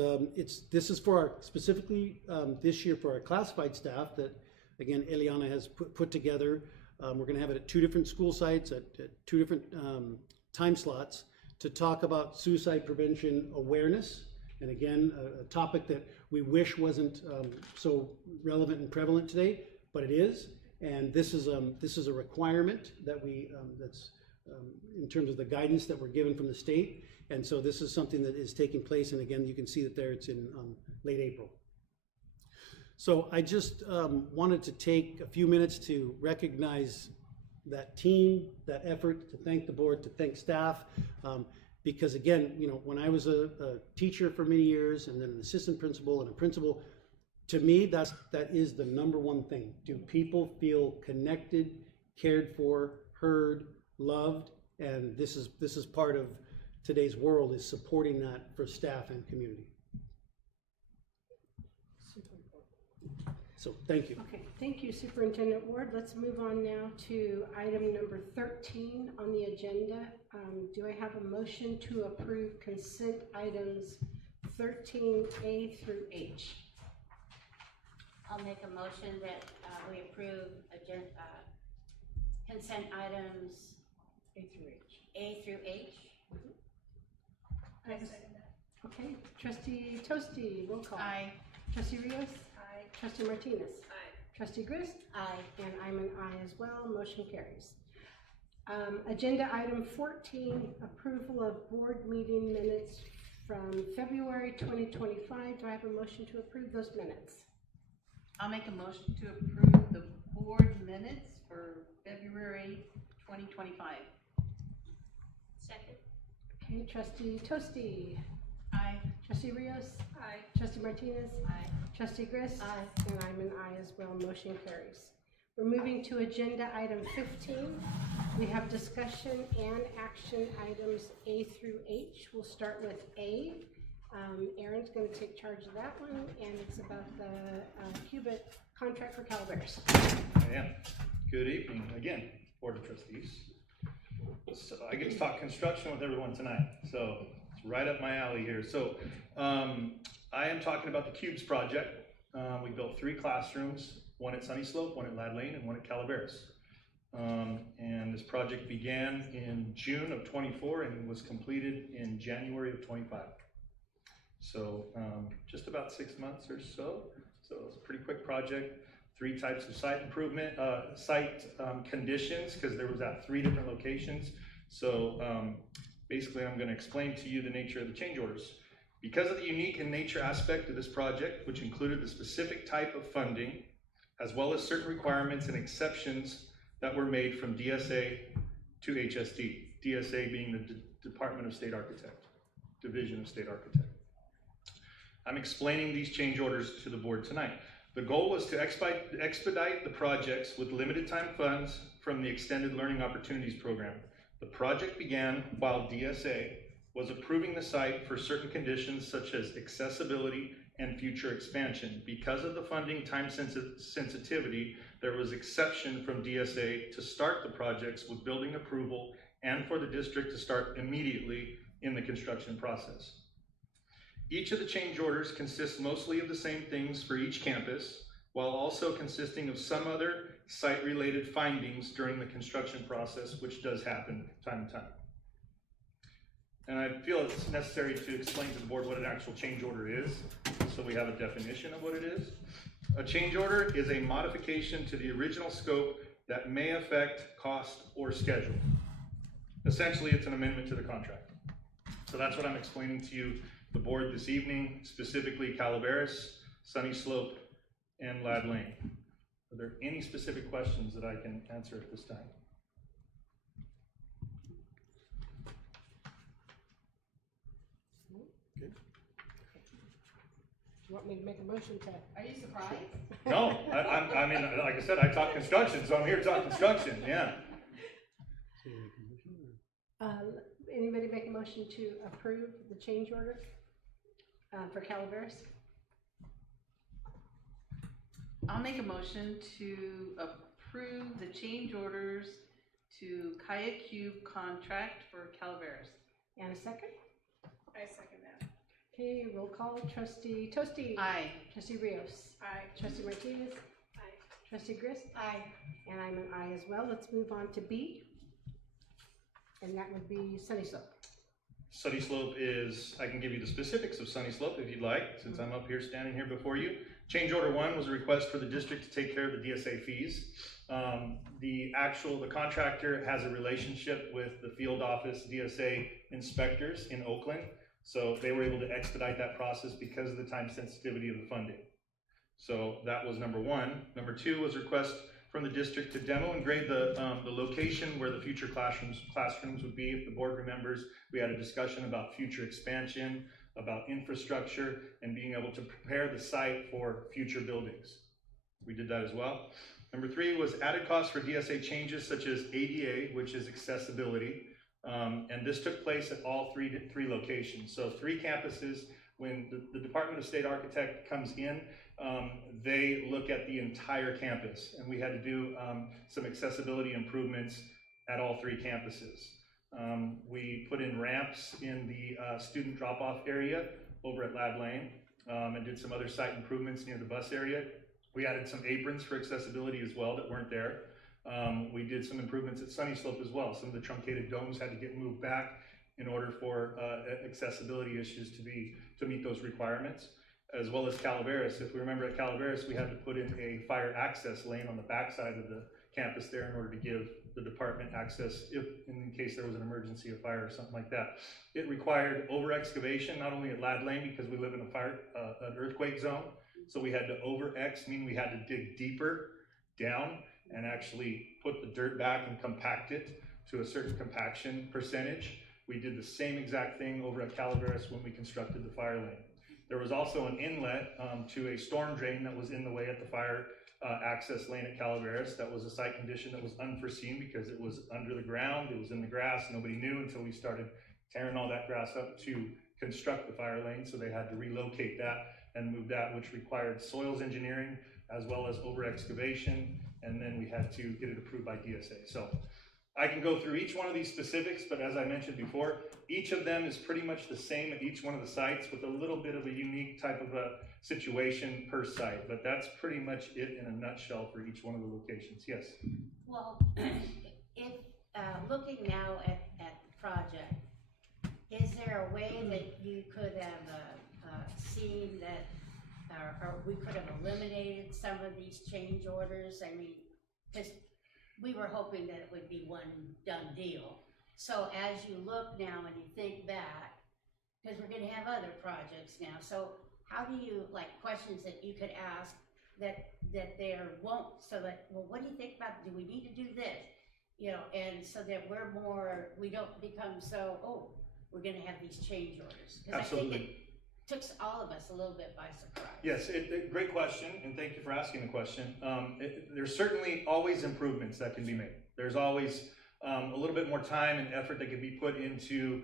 this is for our specifically this year for our classified staff that, again, Eliana has put together. We're going to have it at 2 different school sites at 2 different time slots to talk about suicide prevention awareness. And again, a topic that we wish wasn't so relevant and prevalent today, but it is. And this is a requirement that that's in terms of the guidance that we're given from the state. And so this is something that is taking place. And again, you can see that there it's in late April. So I just wanted to take a few minutes to recognize that team, that effort, to thank the board, to thank staff. Because again, you know, when I was a teacher for many years, and then an assistant principal and a principal, to me, that is the number one thing. Do people feel connected, cared for, heard, loved? And this is part of today's world, is supporting that for staff and community. So thank you. Okay, thank you, Superintendent Ward. Let's move on now to item number 13 on the agenda. Do I have a motion to approve consent items 13A through H? I'll make a motion that we approve consent items A through H. A through H. I second that. Okay, Trustee Toasty, roll call. Aye. Trustee Rios? Aye. Trustee Martinez? Aye. Trustee Grist? Aye. And I'm an aye as well, motion carries. Agenda item 14, approval of board meeting minutes from February 2025. Do I have a motion to approve those minutes? I'll make a motion to approve the board minutes for February 2025. Second. Okay, Trustee Toasty? Aye. Trustee Rios? Aye. Trustee Martinez? Aye. Trustee Grist? Aye. And I'm an aye as well, motion carries. We're moving to agenda item 15. We have discussion and action items A through H. We'll start with A. Aaron's going to take charge of that one, and it's about the Cubit contract for Calaveras. I am. Good evening again, Board of Trustees. So I get to talk construction with everyone tonight, so it's right up my alley here. So I am talking about the Cubes project. We built 3 classrooms, one at Sunny Slope, one at Ladd Lane, and one at Calaveras. And this project began in June of 24 and was completed in January of 25. So just about 6 months or so. So it's a pretty quick project. 3 types of site improvement, conditions, because there was at 3 different locations. So basically I'm going to explain to you the nature of the change orders. Because of the unique in nature aspect of this project, which included the specific type of funding, as well as certain requirements and exceptions that were made from DSA to HSD, DSA being the Department of State Architect, Division of State Architect. I'm explaining these change orders to the board tonight. The goal was to expedite the projects with limited time funds from the Extended Learning Opportunities Program. The project began while DSA was approving the site for certain conditions such as accessibility and future expansion. Because of the funding time sensitivity, there was exception from DSA to start the projects with building approval and for the district to start immediately in the construction process. Each of the change orders consists mostly of the same things for each campus, while also consisting of some other site-related findings during the construction process, which does happen time to time. And I feel it's necessary to explain to the board what an actual change order is, so we have a definition of what it is. A change order is a modification to the original scope that may affect cost or schedule. Essentially, it's an amendment to the contract. So that's what I'm explaining to you, the board this evening, specifically Calaveras, Sunny Slope, and Ladd Lane. Are there any specific questions that I can answer at this time? Do you want me to make a motion to? Are you surprised? No, I mean, like I said, I talk construction, so I'm here to talk construction, yeah. Anybody make a motion to approve the change order for Calaveras? I'll make a motion to approve the change orders to Kaya Cube contract for Calaveras. And a second? I second that. Okay, roll call. Trustee Toasty. Aye. Trustee Rios. Aye. Trustee Martinez. Aye. Trustee Grist. Aye. And I'm an aye as well. Let's move on to B. And that would be Sunny Slope. Sunny Slope is, I can give you the specifics of Sunny Slope if you'd like, since I'm up here standing here before you. Change order 1 was a request for the district to take care of the DSA fees. The contractor has a relationship with the field office DSA inspectors in Oakland. So they were able to expedite that process because of the time sensitivity of the funding. So that was number 1. Number 2 was a request from the district to demo and grade the location where the future classrooms would be. If the board remembers, we had a discussion about future expansion, about infrastructure, and being able to prepare the site for future buildings. We did that as well. Number 3 was added costs for DSA changes such as ADA, which is accessibility. And this took place at all three locations. So 3 campuses. When the Department of State Architect comes in, they look at the entire campus, and we had to do some accessibility improvements at all 3 campuses. We put in ramps in the student drop-off area over at Ladd Lane, and did some other site improvements near the bus area. We added some aprons for accessibility as well that weren't there. We did some improvements at Sunny Slope as well. Some of the truncated domes had to get moved back in order for accessibility issues to meet those requirements, as well as Calaveras. If we remember at Calaveras, we had to put in a fire access lane on the backside of the campus there in order to give the department access if in case there was an emergency, a fire or something like that. It required over excavation, not only at Ladd Lane because we live in an earthquake zone. So we had to over-ex, meaning we had to dig deeper down and actually put the dirt back and compact it to a certain compaction percentage. We did the same exact thing over at Calaveras when we constructed the fire lane. There was also an inlet to a storm drain that was in the way at the fire access lane at Calaveras. That was a site condition that was unforeseen because it was under the ground, it was in the grass. Nobody knew until we started tearing all that grass up to construct the fire lane. So they had to relocate that and move that, which required soils engineering as well as over excavation. And then we had to get it approved by DSA. So I can go through each one of these specifics, but as I mentioned before, each of them is pretty much the same at each one of the sites with a little bit of a unique type of a situation per site, but that's pretty much it in a nutshell for each one of the locations. Yes? Well, if, looking now at the project, is there a way that you could have seen that, or we could have eliminated some of these change orders? I mean, because we were hoping that it would be one done deal. So as you look now and you think back, because we're gonna have other projects now, so how do you, like, questions that you could ask that there won't, so that, well, what do you think about, do we need to do this? You know, and so that we don't become so, oh, we're gonna have these change orders. Because I think it took all of us a little bit by surprise. Yes, great question, and thank you for asking the question. There's certainly always improvements that can be made. There's always a little bit more time and effort that could be put into,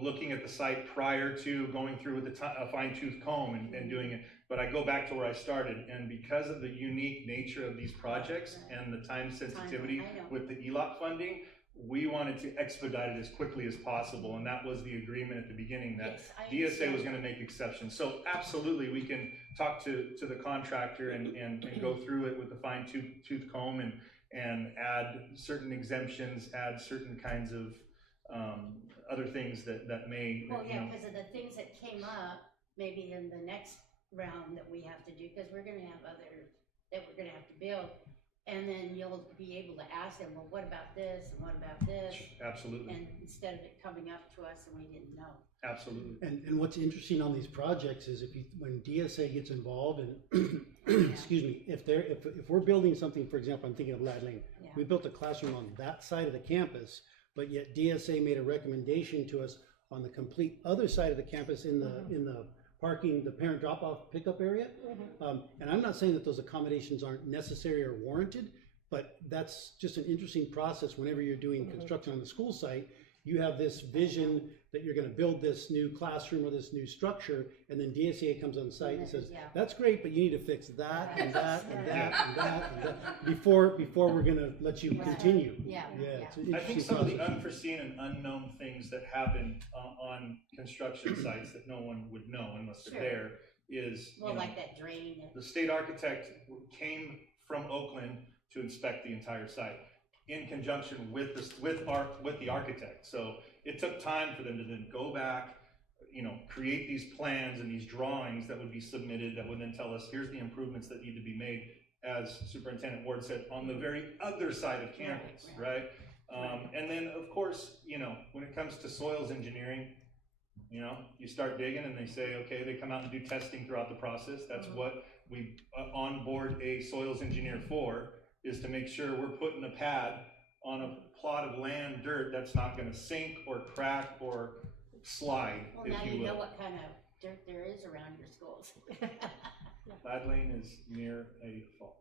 looking at the site prior to going through with a fine-tooth comb and doing it. But I go back to where I started, and because of the unique nature of these projects and the time sensitivity with the ELOC funding, we wanted to expedite it as quickly as possible, and that was the agreement at the beginning, that DSA was gonna make exceptions. So absolutely, we can talk to the contractor and go through it with a fine-tooth comb and add certain exemptions, add certain kinds of other things that may, Well, yeah, because of the things that came up, maybe in the next round that we have to do, because we're gonna have other, that we're gonna have to build. And then you'll be able to ask them, well, what about this, and what about this? Absolutely. And instead of it coming up to us and we didn't know. Absolutely. And what's interesting on these projects is when DSA gets involved and, excuse me, if we're building something, for example, I'm thinking of Lad Lane, we built a classroom on that side of the campus, but yet DSA made a recommendation to us on the complete other side of the campus in the parking, the parent drop-off pickup area. And I'm not saying that those accommodations aren't necessary or warranted, but that's just an interesting process whenever you're doing construction on the school site. You have this vision that you're gonna build this new classroom or this new structure, and then DSA comes on site and says, that's great, but you need to fix that and that and that and that and that before we're gonna let you continue. It's an I think interesting some of the process. unforeseen and unknown things that happen on construction sites that no one would know unless they're there is, Well, like that drain. the state architect came from Oakland to inspect the entire site in conjunction with the architect. So it took time for them to then go back, create these plans and these drawings that would be submitted that would then tell us, here's the improvements that need to be made, as Superintendent Ward said, on the very other side of campus, right? And then, of course, when it comes to soils engineering, you start digging and they say, okay, they come out and do testing throughout the process. That's what we onboard a soils engineer for, is to make sure we're putting a pad on a plot of land, dirt, that's not gonna sink or crack or slide, Well, if now you you know will. what kind of dirt there is around your schools. Lad Lane is near a fault.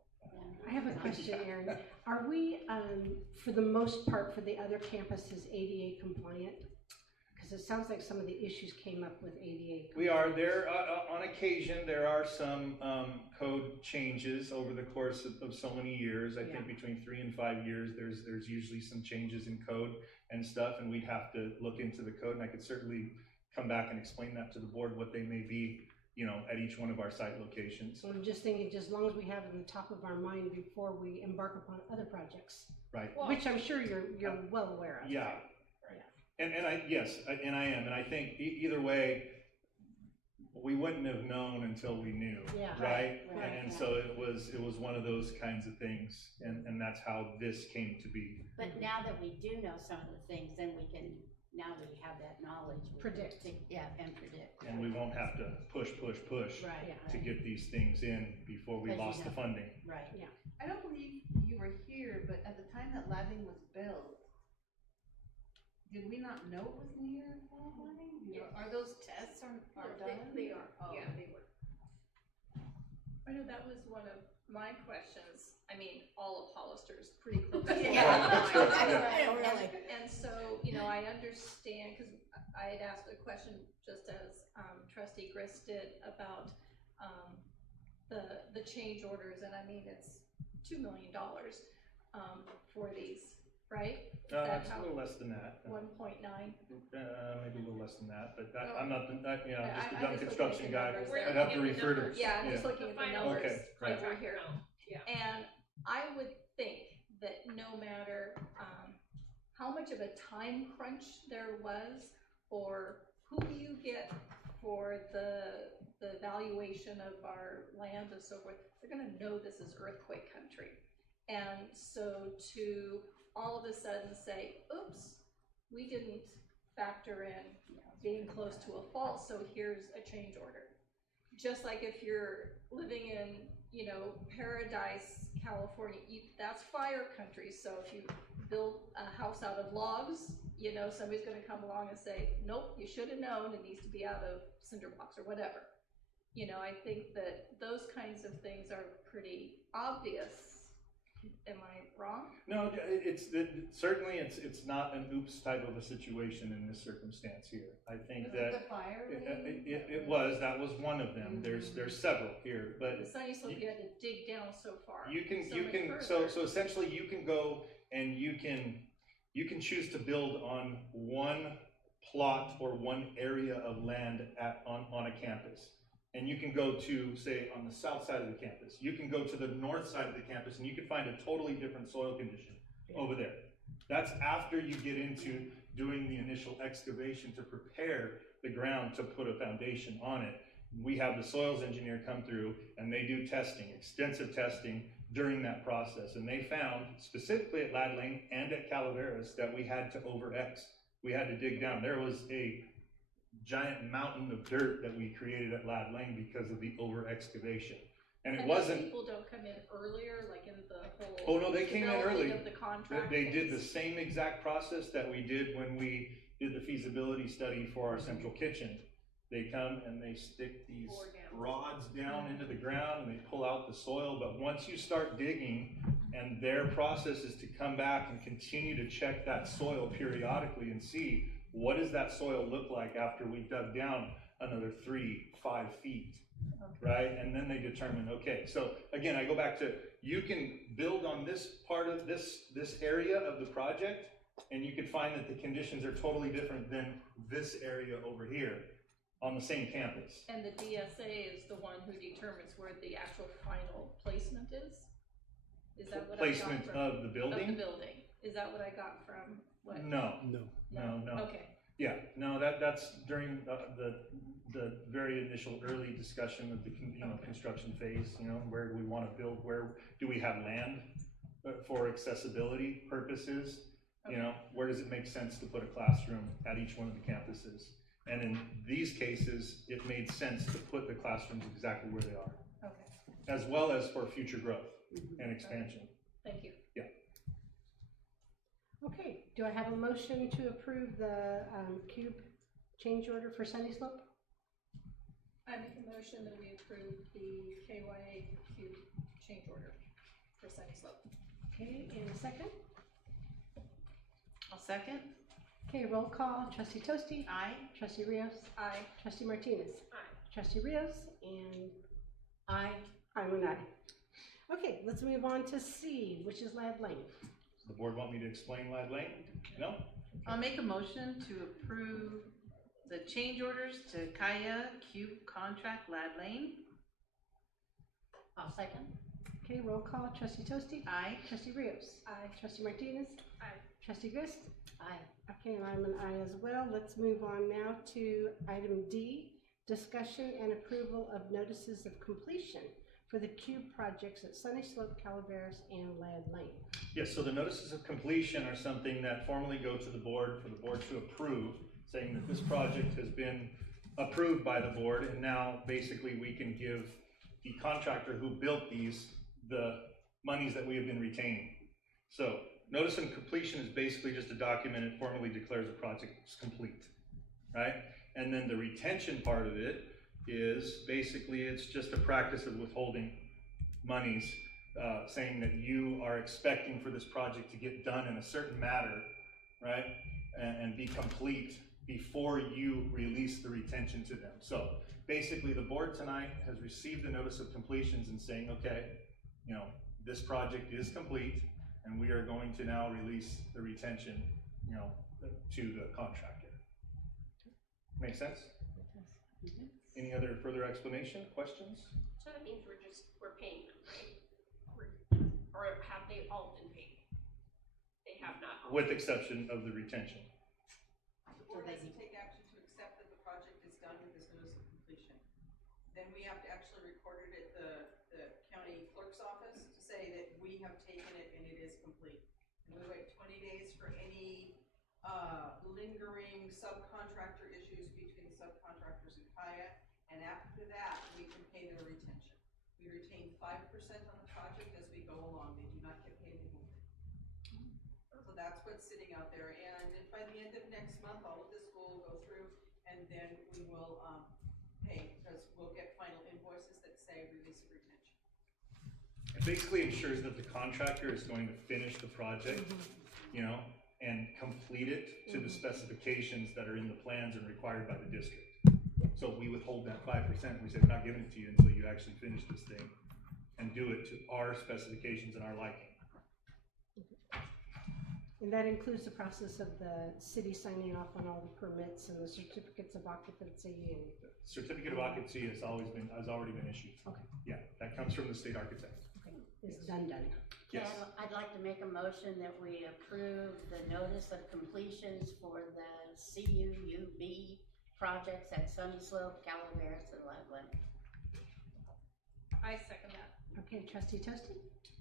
I have a question, Aaron. Are we, for the most part, for the other campuses, ADA compliant? Because it sounds like some of the issues came up with ADA. We are there, on occasion, there are some code changes over the course of so many years. I think between 3 and 5 years, there's usually some changes in code and stuff, and we'd have to look into the code, and I could certainly come back and explain that to the board, what they may be, at each one of our site locations. So I'm just thinking, just as long as we have it on the top of our mind before we embark upon other projects. Right. Which I'm sure you're well aware of. Yeah. And I am, and I think either way, we wouldn't have known until we knew, right? And so it was one of those kinds of things, and that's how this came to be. But now that we do know some of the things, then we can, now we have that knowledge. Predict. And predict. And we won't have to push to get these things in before we lost the funding. Right. I don't believe you were here, but at the time that Ladding was built, did we not know it was near Ladding? Yes. Are those tests are done? They are, Oh. yeah, they were. I know that was one of my questions. I mean, all of Hollister's pretty close. to Really. And so, I understand, because I had asked a question just as Trustee Grist did about the change orders, and I mean, it's $2 million for these, right? It's a little less than that. 1.9. Maybe a little less than that, but No. I'm not, just a I'm dumb just looking construction at the guy. numbers I'd there. have to refer to. Yeah, I'm just looking at the numbers Okay, right. over here. Yeah. And I would think that no matter how much of a time crunch there was, or who you get for the valuation of our land and so forth, they're gonna know this is earthquake country. And so to all of a sudden say, oops, we didn't factor in being close to a fault, so here's a change order. Just like if you're living in, Paradise, California, that's fire country, so if you build a house out of logs, somebody's gonna come along and say, nope, you should have known, it needs to be out of cinder blocks or whatever. I think that those kinds of things are pretty obvious. Am I wrong? No, certainly it's not an oops type of a situation in this circumstance here. I think Was that it the fire lane? that was one of them. There's several here, but The Sunny Slope, you had to dig down so far. you can so so essentially you can go and you can choose to build on one plot or one area of land on a campus. And you can go to, say, on the south side of the campus. You can go to the north side of the campus and you can find a totally different soil condition over there. That's after you get into doing the initial excavation to prepare the ground to put a foundation on it. We have the soils engineer come through and they do testing, extensive testing during that process. And they found, specifically at Ladd Lane and at Calaveras, that we had to over-X. We had to dig down. There was a giant mountain of dirt that we created at Ladd Lane because of the over-excavation. And it wasn't... people don't come in earlier, like in the whole... Oh, no, they came in early. Of the contract They did the phase? same exact process that we did when we did the feasibility study for our central kitchen. They come and they stick these rods down into the ground and they pull out the soil. But once you start digging, and their process is to come back and continue to check that soil periodically and see what does that soil look like after we dug down another 3-5 feet, right? And then they determine, okay, so again, I go back to, you can build on this part of this area of the project, and you could find that the conditions are totally different than this area over here on the same campus. And the DSA is the one who determines where the actual final placement is? Is that what I got Placement from? of the building? Of the building. Is that what I got from what? No. No. Okay. Yeah, no, that's during the very initial early discussion of the construction phase, where do we want to build, where do we have land for accessibility purposes? Where does it make sense to put a classroom at each one of the campuses? And in these cases, it made sense to put the classrooms exactly where they are. Okay. As well as for future growth and expansion. Thank you. Yeah. Okay, do I have a motion to approve the cube change order for Sunny Slope? I make a motion that we approve the KYA cube change order for Sunny Slope. Okay, and a second? I'll second. Okay, roll call, trustee Toasty. Aye. Trustee Rios. Aye. Trustee Martinez. Aye. Trustee Rios, and Aye. I'm an aye. Okay, let's move on to C, which is Ladd Lane. Does the board want me to explain Ladd Lane? No? I'll make a motion to approve the change orders to Kaya Cube Contract Ladd Lane. I'll second. Okay, roll call, trustee Toasty. Aye. Trustee Rios. Aye. Trustee Martinez. Aye. Trustee Grist. Aye. Okay, and I'm an aye as well. Let's move on now to item D, discussion and approval of notices of completion for the cube projects at Sunny Slope, Calaveras, and Ladd Lane. Yes, so the notices of completion are something that formally go to the board for the board to approve, saying that this project has been approved by the board, and now basically we can give the contractor who built these the monies that we have been retaining. So notice of completion is basically just a document. It formally declares a project is complete, right? And then the retention part of it is basically it's just a practice of withholding monies, saying that you are expecting for this project to get done in a certain manner, right? And be complete before you release the retention to them. So basically the board tonight has received the notice of completions and saying, okay, this project is complete and we are going to now release the retention, to the contractor. Make sense? Any other further explanation, questions? So that means we're paying them, right? Or have they all been paid? They have not. all. With exception of the retention. The board has to take action to accept that the project is done with this notice of completion. Then we have to actually record it at the county clerk's office to say that we have taken it and it is complete. And we wait 20 days for any lingering subcontractor issues between the subcontractors and Kaya. And after that, we can pay their retention. We retain 5% on the project as we go along. They do not get paid anymore. So that's what's sitting out there. And by the end of next month, all of this will go through, and then we will pay, because we'll get final invoices that say release of retention. It basically ensures that the contractor is going to finish the project, you know, and complete it to the specifications that are in the plans and required by the district. So we withhold that 5%. We say we're not giving it to you until you actually finish this thing and do it to our specifications and our liking. And that includes the process of the city signing off on all the permits and the certificates of occupancy and. Certificate of occupancy has already been issued. Okay. Yeah, that comes from the state architect. Okay, it's done. Yes. I'd like to make a motion that we approve the notice of completions for the CUUB projects at Sunny Slope, Calaveras, and Loveland. I second that. Okay, trustee Toasty,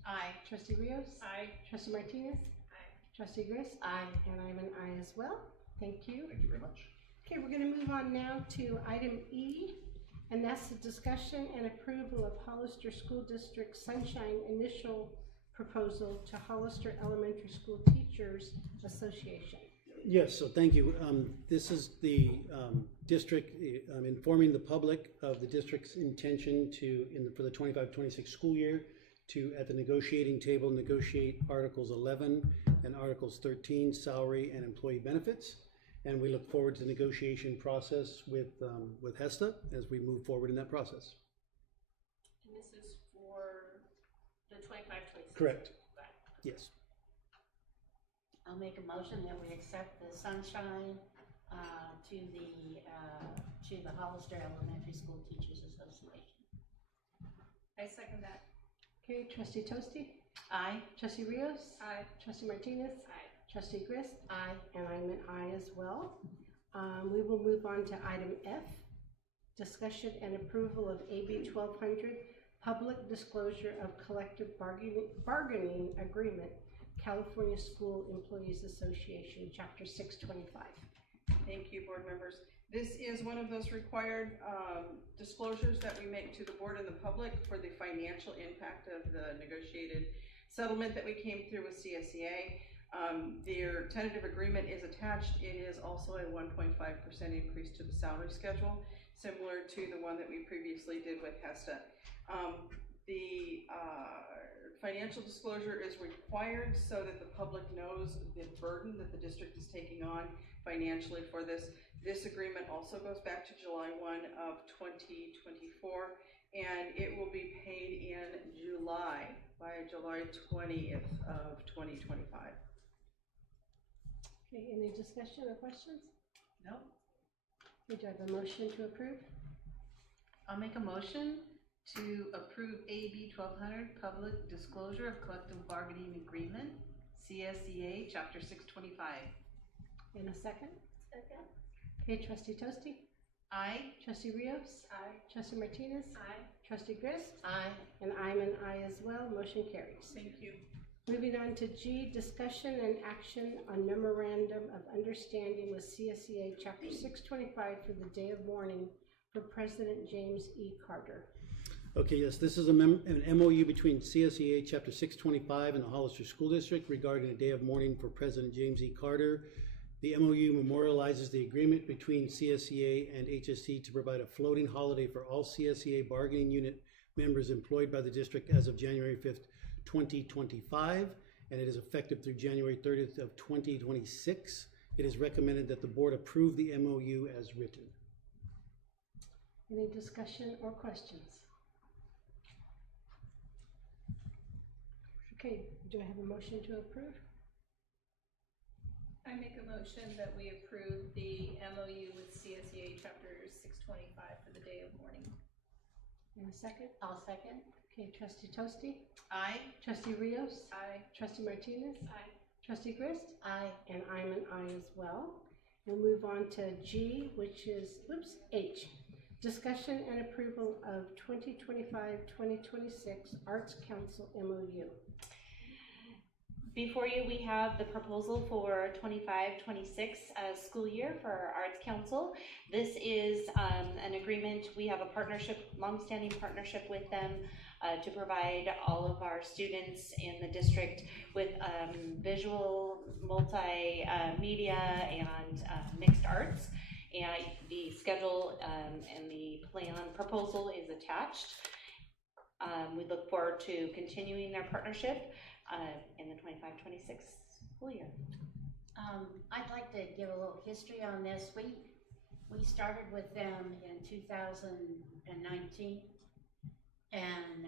Aye. trustee Rios, Aye. trustee Martinez, Aye. trustee Grist, Aye. and I'm an aye as well. Thank you. Thank you very much. Okay, we're gonna move on now to item E, and that's the discussion and approval of Hollister School District Sunshine Initial Proposal to Hollister Elementary School Teachers Association. Yes, so thank you. This is the district informing the public of the district's intention to, for the 25-26 school year, to, at the negotiating table, negotiate Articles 11 and Articles 13, salary and employee benefits. And we look forward to the negotiation process with HESTA as we move forward in that process. And this is for the 25-26. Correct. Yes. I'll make a motion that we accept the Sunshine to the Hollister Elementary School Teachers Association. I second that. Okay, trustee Toasty, Aye. trustee Rios, Aye. trustee Martinez, Aye. trustee Grist, Aye. and I'm an aye as well. We will move on to item F, discussion and approval of AB 1200, public disclosure of collective bargaining agreement, California School Employees Association, Chapter 625. Thank you, board members. This is one of those required disclosures that we make to the board and the public for the financial impact of the negotiated settlement that we came through with CSEA. Their tentative agreement is attached. It is also a 1.5% increase to the salary schedule, similar to the one that we previously did with HESTA. The financial disclosure is required so that the public knows the burden that the district is taking on financially for this. This agreement also goes back to July 1 of 2024, and it will be paid in July, by July 20th of 2025. Okay, any discussion or questions? No? Okay, do I have a motion to approve? I'll make a motion to approve AB 1200, Public Disclosure of Collective Bargaining Agreement, CSEA, Chapter 625. In a second? Second. Okay, trustee Toasty, Aye. trustee Rios, Aye. trustee Martinez, Aye. trustee Grist, Aye. and I'm an aye as well. Motion carries. Thank you. Moving on to G, discussion and action on memorandum of understanding with CSEA Chapter 625 for the day of mourning for President James E. Carter. Okay, yes, this is an MOU between CSEA Chapter 625 and the Hollister School District regarding a day of mourning for President James E. Carter. The MOU memorializes the agreement between CSEA and HST to provide a floating holiday for all CSEA bargaining unit members employed by the district as of January 5th, 2025, and it is effective through January 30th of 2026. It is recommended that the board approve the MOU as written. Any discussion or questions? Okay, do I have a motion to approve? I make a motion that we approve the MOU with CSEA Chapter 625 for the day of mourning. In a second? I'll second. Okay, trustee Toasty, Aye. trustee Rios, Aye. trustee Martinez, Aye. trustee Grist, Aye. and I'm an aye as well. We'll move on to G, which is, H. Discussion and approval of 2025-2026 Arts Council MOU. Before you, we have the proposal for 25-26 school year for our Arts Council. This is an agreement. We have a partnership, longstanding partnership with them to provide all of our students in the district with visual, multimedia, and mixed arts. And the schedule and the plan proposal is attached. We look forward to continuing their partnership in the 25-26 school year. I'd like to give a little history on this. We started with them in 2019, and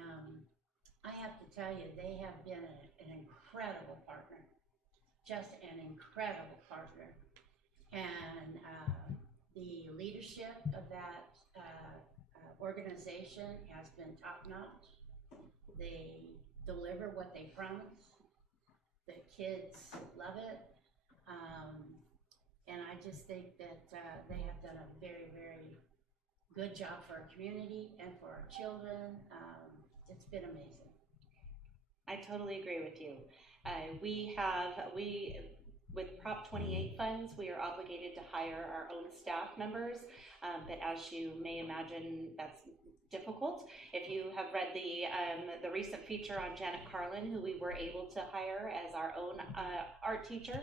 I have to tell you, they have been an incredible partner, just an incredible partner. And the leadership of that organization has been top-notch. They deliver what they promise. The kids love it. And I just think that they have done a very, very good job for our community and for our children. It's been amazing. I totally agree with you. With Prop 28 funds, we are obligated to hire our own staff members, but as you may imagine, that's difficult. If you have read the recent feature on Janet Carlin, who we were able to hire as our own art teacher,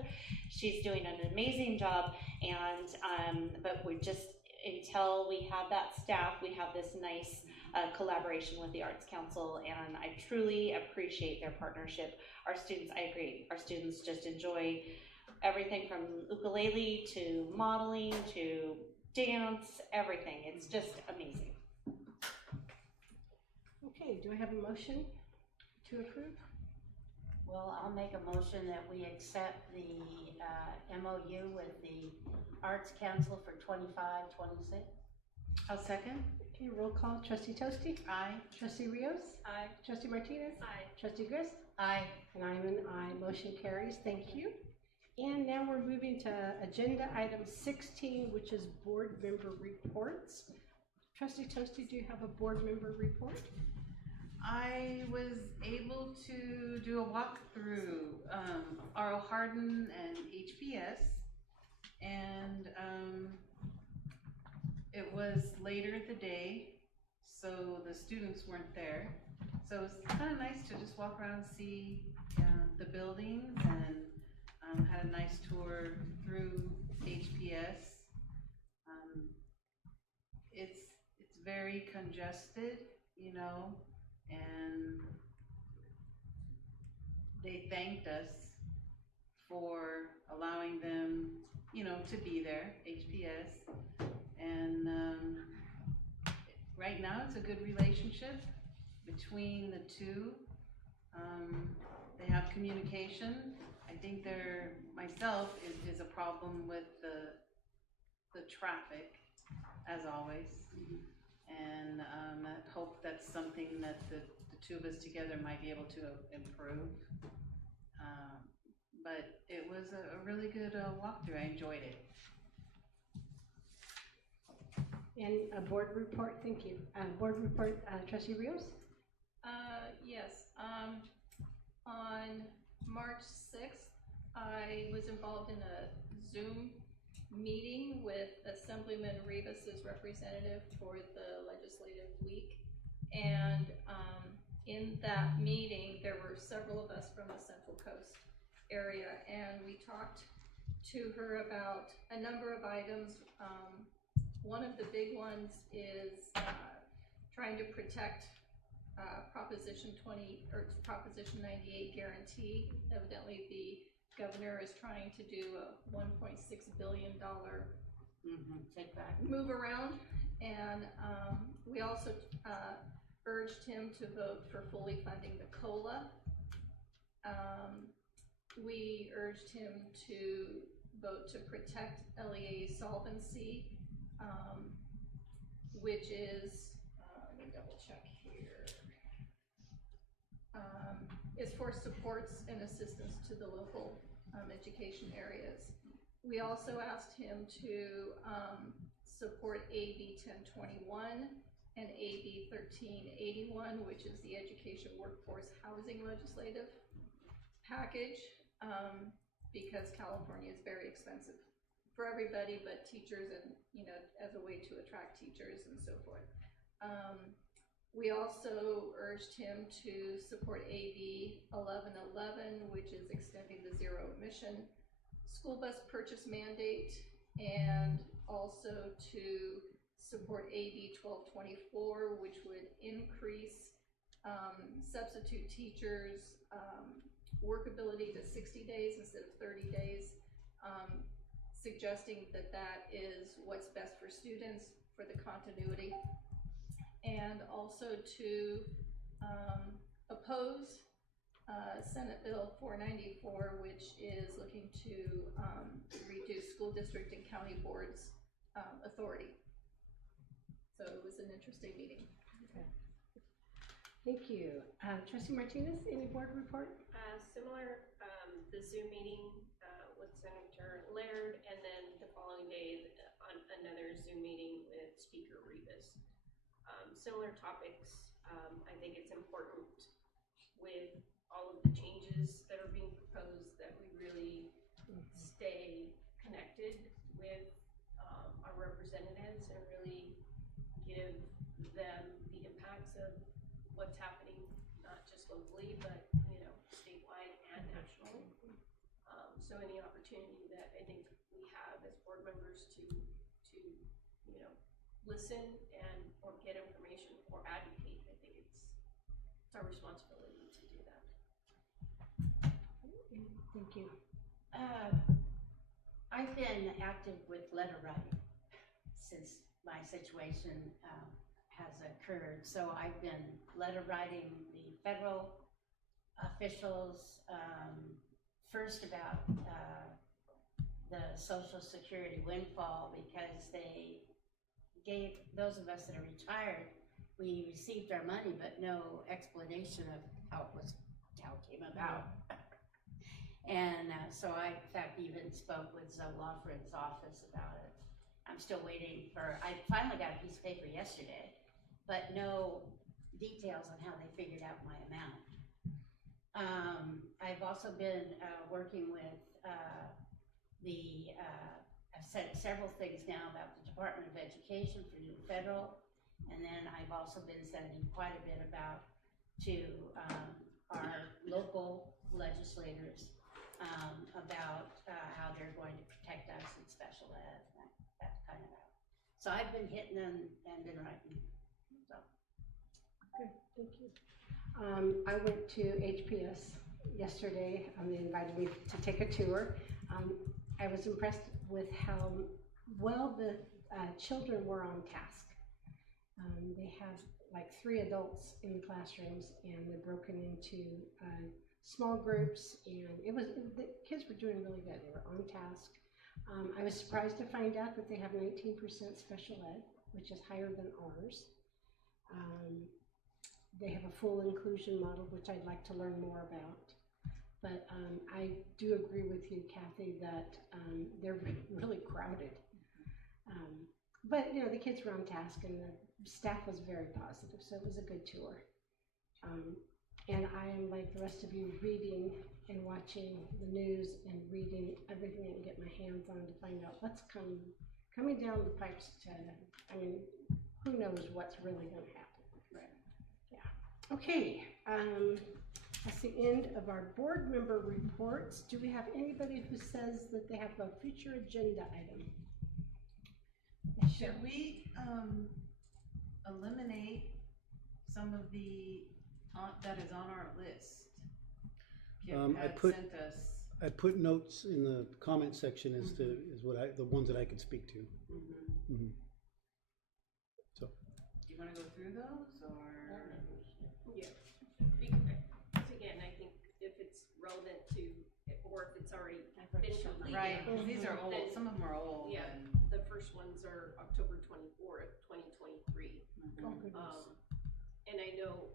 she's doing an amazing job. And but we just, until we have that staff, we have this nice collaboration with the Arts Council, and I truly appreciate their partnership. Our students, I agree, our students just enjoy everything from ukulele to modeling to dance, everything. It's just amazing. Okay, do I have a motion to approve? Well, I'll make a motion that we accept the MOU with the Arts Council for 25-26. I'll second. Okay, roll call. Trustee Toasty? Aye. Trustee Rios? Aye. Trustee Martinez? Aye. Trustee Grist? Aye. And I'm an aye. Motion carries. Thank you. And now we're moving to agenda item 16, which is board member reports. Trustee Toasty, do you have a board member report? I was able to do a walkthrough, R.O. Hardin and HBS, and it was later in the day, so the students weren't there. So it's kind of nice to just walk around and see the buildings, and had a nice tour through HPS. It's very congested, you know, and they thanked us for allowing them, you know, to be there, HPS. And right now it's a good relationship between the two. They have communication. I think myself is a problem with the traffic, as always. And I hope that's something that the two of us together might be able to improve. But it was a really good walkthrough. I enjoyed it. And a board report, thank you. Board report, Trustee Rios? Yes, on March 6th, I was involved in a Zoom meeting with Assemblyman Rivas's representative for the legislative week. And in that meeting, there were several of us from the Central Coast area, and we talked to her about a number of items. One of the big ones is trying to protect Proposition 98 guarantee. Evidently, the governor is trying to do a $1.6 billion Take back. move around, and we also urged him to vote for fully funding the COLA. We urged him to vote to protect LEA solvency, which is, let me double check here, is for supports and assistance to the local education areas. We also asked him to support AB 1021 and AB 1381, which is the Education Workforce Housing Legislative Package, because California is very expensive for everybody but teachers, and, you know, as a way to attract teachers and so forth. We also urged him to support AB 1111, which is extending the zero emission school bus purchase mandate, and also to support AB 1224, which would increase substitute teachers, workability to 60 days instead of 30 days, suggesting that that is what's best for students for the continuity, and also to oppose Senate Bill 494, which is looking to reduce school district and county boards' authority. So it was an interesting meeting. Thank you. Trustee Martinez, any board report? Similar, the Zoom meeting with Senator Laird, and then the following day on another Zoom meeting with Speaker Rivas. Similar topics. I think it's important with all of the changes that are being proposed that we really stay connected with our representatives and really give them the impacts of what's happening, not just locally, but, you know, statewide and nationally. So any opportunity that I think we have as board members to you know, listen and or get information or advocate, I think it's our responsibility to do that. Thank you. I've been active with letter writing since my situation has occurred. So I've been letter writing the federal officials, first about the Social Security windfall, because they gave those of us that are retired, we received our money, but no explanation of how it came about. And so I, in fact, even spoke with Zoe Lawford's office about it. I'm still waiting I finally got a piece of paper yesterday, but no details on how they figured out my amount. I've also been working with I've said several things now about the Department of Education for new federal, and then I've also been sending quite a bit to our local legislators about how they're going to protect us in special ed, that kind of out. So I've been hitting them and been writing. So. Good, thank you. I went to HPS yesterday. They invited me to take a tour. I was impressed with how well the children were on task. They have like 3 adults in the classrooms, and they're broken into small groups, and the kids were doing really good. They were on task. I was surprised to find out that they have 19% special ed, which is higher than ours. They have a full inclusion model, which I'd like to learn more about. But I do agree with you, Kathy, that they're really crowded. But you know, the kids were on task, and the staff was very positive, so it was a good tour. And I am, like the rest of you, reading and watching the news and reading everything I can get my hands on to find out what's coming down the pipes. I mean, who knows what's really going to happen. Right. Yeah. Okay. That's the end of our board member reports. Do we have anybody who says that they have a future agenda item? Should we eliminate some of the that is on our list? Kim had sent us. I put notes in the comment section as to the ones that I could speak to. So. Do you want to go through those, or? Yeah. Because again, I think if it's relevant to, or if it's already been completed. Right, because these are old, some of them are old. Yeah, the first ones are October 24th, 2023. And I know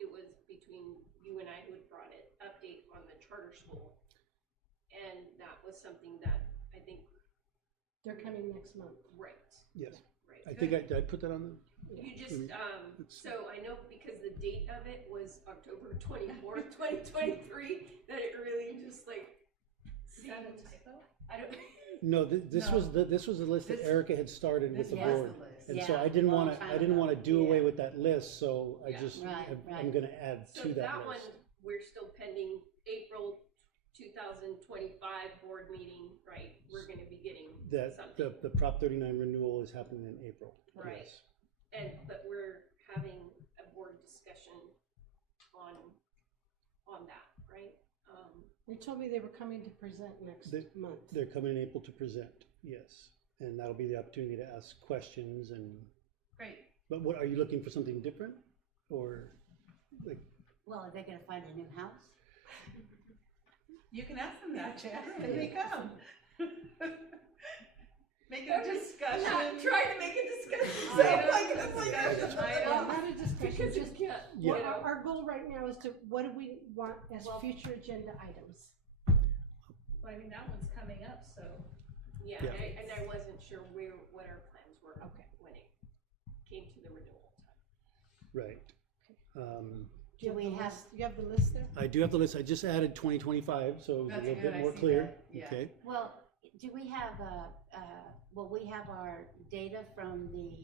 it was between you and I who had brought it, update on the charter school. And that was something that I think. They're coming next month. Right. Yes. Right. I think did I put that on the? You just, so I know because the date of it was October 24th, 2023, that it really just like seemed, I don't. No, this was the list that Erica had started with the board. And so I didn't want to do away with that list, so I just, I'm gonna add to that list. So that one, we're still pending April 2025 board meeting, right? We're gonna be getting something. The Prop 39 renewal is happening in April. Right. Yes. But we're having a board board discussion on that, right? They told me they were coming to present next month. They're coming in April to present, yes. And that'll be the opportunity to ask questions and, Great. but what, are you looking for something different? Or like, Well, are they gonna find a new house? You can ask them that, Jan, when they come. Make a discussion. Not trying to make a discussion. Not a discussion, Because just, it's can't, Yeah. what our goal right now is to, what do we want as future agenda items? Well, I mean, that one's coming up, so. Yeah, Yeah. and I wasn't sure what our plans were. Okay. When it came to the renewal time. right. Do you Do we have the have- list? You have the list there? I do have the list, I just added 2025, so it was a That's little good, bit I more see clear, that, yeah. okay? Well, do we have will we have our data from the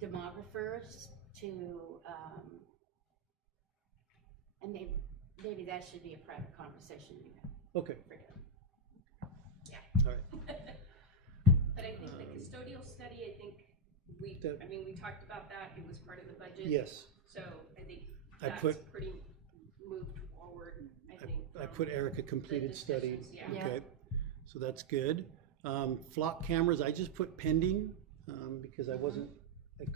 demographers to, and maybe that should be a private conversation you have. Okay, Forget it. all right. But I think the custodial study, I think we talked about that, it was part of the budget. Yes, So I think I that's put- pretty moved forward, I think. I from put Erica completed the study, discussions, yeah. Yeah. okay? So that's good. Flock cameras, I just put pending, because I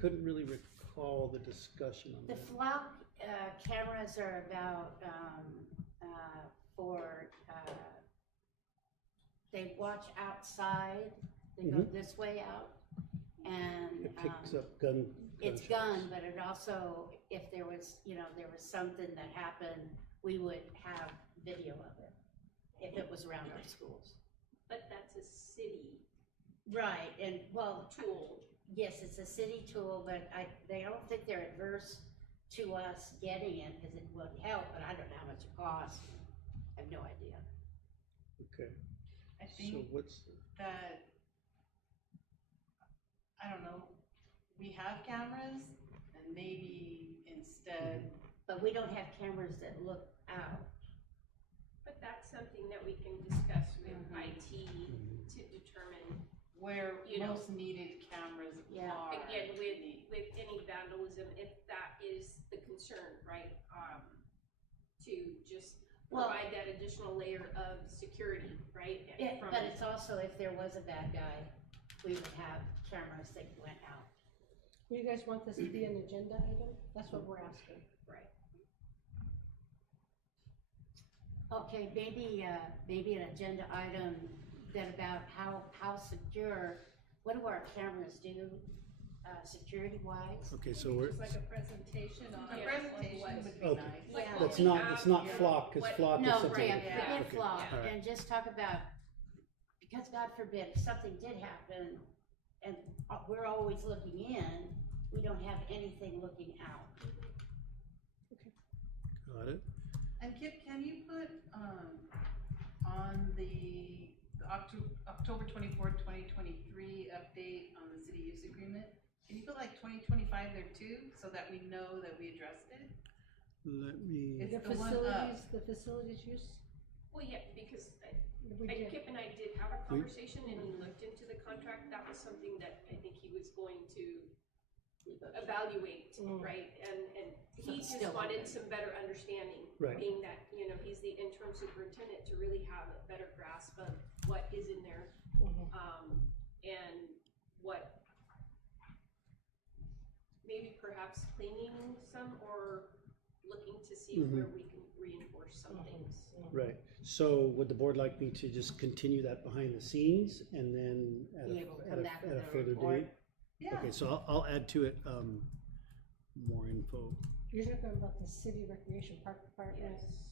couldn't really recall the discussion on The that. flock cameras are about they watch outside, they go this way out, and It picks up gun. it's gunshots. gun, but it also, if there was, there was something that happened, we would have video of it, if it was around our schools. But that's a city Right, and, well, tool. yes, it's a city tool, but they don't think they're adverse to us getting it, because it would help, but I don't know how much it costs. I have no idea. Okay, I so think what's, that, I don't know, we have cameras and maybe instead, But we don't have cameras that look out. But that's something that we can discuss with Mhm. IT to determine, where You know. most needed cameras Yeah. are. again, with any vandalism, if that is the concern, right? To just Well- provide that additional layer of security, right? And from- But it's also, if there was a bad guy, we would have cameras that went out. You guys want this to be an agenda item? That's what we're asking. Right. Okay, maybe an agenda item that about how secure, what do our cameras do, security wise? okay, so we're, Just like a presentation on. A on presentation what- would be Okay. nice. like Yeah. what it's we not, have, it's not yeah. flock, because What- flock is No, something. forget different. forget Okay, flock, all right. and just talk about, because God forbid, if something did happen, and we're always looking in, we don't have anything looking out. Got it, And Kip, can you put, on the October 24th, 2023 update on the city use agreement, can you put like 2025 there too, so that we know that we addressed it? let me, It's The the one up. facilities use? Well, yeah, because We did. Kip and I did have a conversation and he looked into the contract, that was something that I think he was going to evaluate, Mm. right? And So he it's just still wanted open. some better understanding, Right. being that, he's the interim superintendent, to really have a better grasp of what is in there, Mhm. and what, maybe perhaps cleaning some, or looking to see Mhm. where we can reinforce some things. right, so would the board like me to just continue that behind the scenes and then at Be able to a, come back at with a a further report? date? Yeah. Okay, so I'll add to it, more info. You're talking about the city recreation park department? Yes,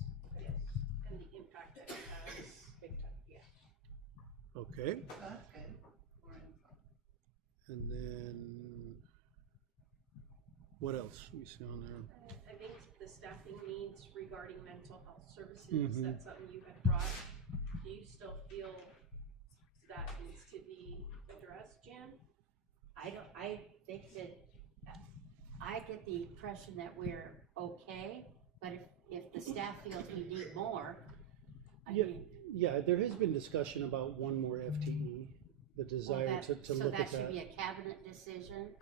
and the impact that it has. Big time. Yeah. Okay, Oh, that's good. More info. and then, what else we see on there? I think the staffing needs regarding mental health services, Mhm. that's something you had brought. Do you still feel that needs to be addressed, Jan? I think that, I get the impression that we're okay, but if the staff feels we need more, I Yeah. mean, Yeah, there has been discussion about one more FTE, the well, desire that, to so look that at should be that. a cabinet decision.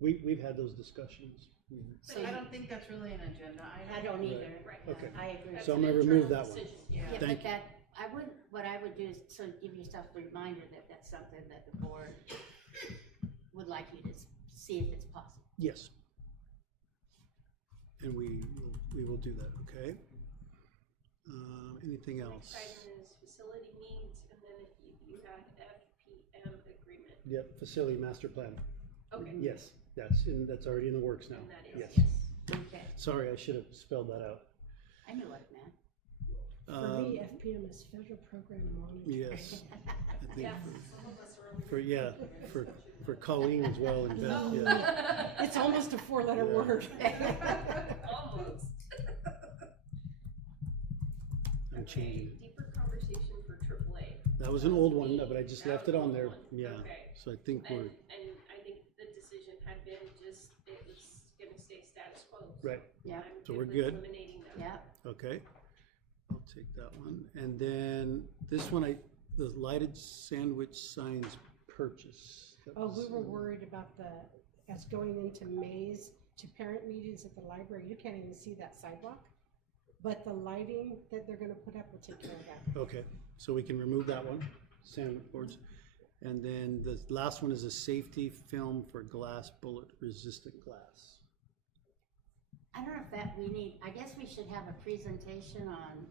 We've had those discussions. So I don't think that's really an agenda item. I don't either. Right. Okay. I agree. That's So I'm an gonna remove internal that one. decision. Yeah. Yeah, Thank but that, what I would do is, so give yourself a reminder that that's something that the board would like you to see if it's possible. Yes. And we will do that, okay? Anything else? Next item is facility needs, and then if you had FPM agreement. Yep, facility master plan. Okay. Yes, that's already in the works now. And that is, Yes. yes. Okay, Sorry, I should have spelled that out. I knew what it meant. For me, FPM is Federal Program Monitor. Yes. I think Yes. for Colleen as well and Beth, yeah. It's almost a four-letter Yeah. word. Almost. I'm changing. Deeper conversation for AAA. That was an old one, but I just That left was it an on old there, one. yeah. Okay. So I think And, we're, and I think the decision had been just, it was gonna stay status quo. right, Yeah, I'm So we're with good? eliminating them. yeah. okay. I'll take that one. And then this one, the lighted sandwich signs purchase. That Oh, we was- were worried about as going into Mays to parent meetings at the library, you can't even see that sidewalk. But the lighting that they're gonna put up will take care of that. Okay, so we can remove that one, sandwich boards. And then the last one is a safety film for glass, bullet resistant glass. I don't know if that we need, I guess we should have a presentation on,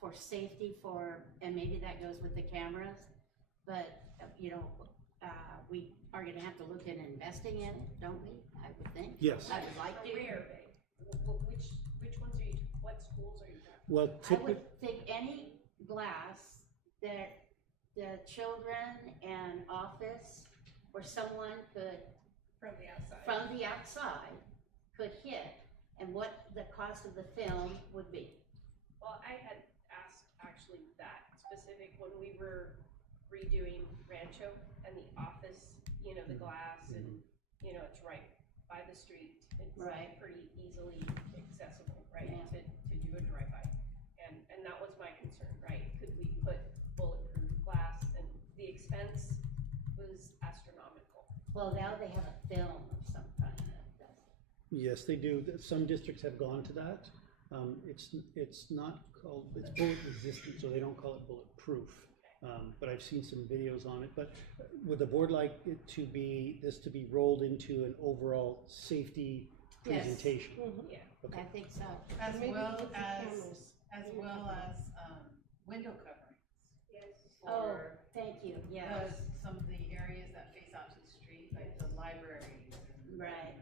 for safety and maybe that goes with the cameras. But, we are gonna have to look at investing in it, don't we? I would think. Yes. I would like to. Where, babe? Which ones are you, what schools are you talking? Well, I typically, would think any glass that the children and office or someone could, From the outside. from the outside, could hit, and what the cost of the film would be. Well, I had asked actually that specific when we were redoing Rancho and the office, the glass and, it's right by the street. It's Right. pretty easily accessible, right, Yeah. to do a drive-by. And that was my concern, right? Could we put bulletproof glass, and the expense was astronomical. Well, now they have a film of some kind that does. yes, they do. Some districts have gone to that. It's not called, it's bullet resistant, so they don't call it bulletproof. But I've seen some videos on it. But would the board like it to be, this to be rolled into an overall safety Yes. presentation? Yeah. Okay. I think so. As Maybe well with the as, cameras. window coverings. Yes. Oh, For thank you, yes, some of the areas that face out to the street, like the libraries. and, Right.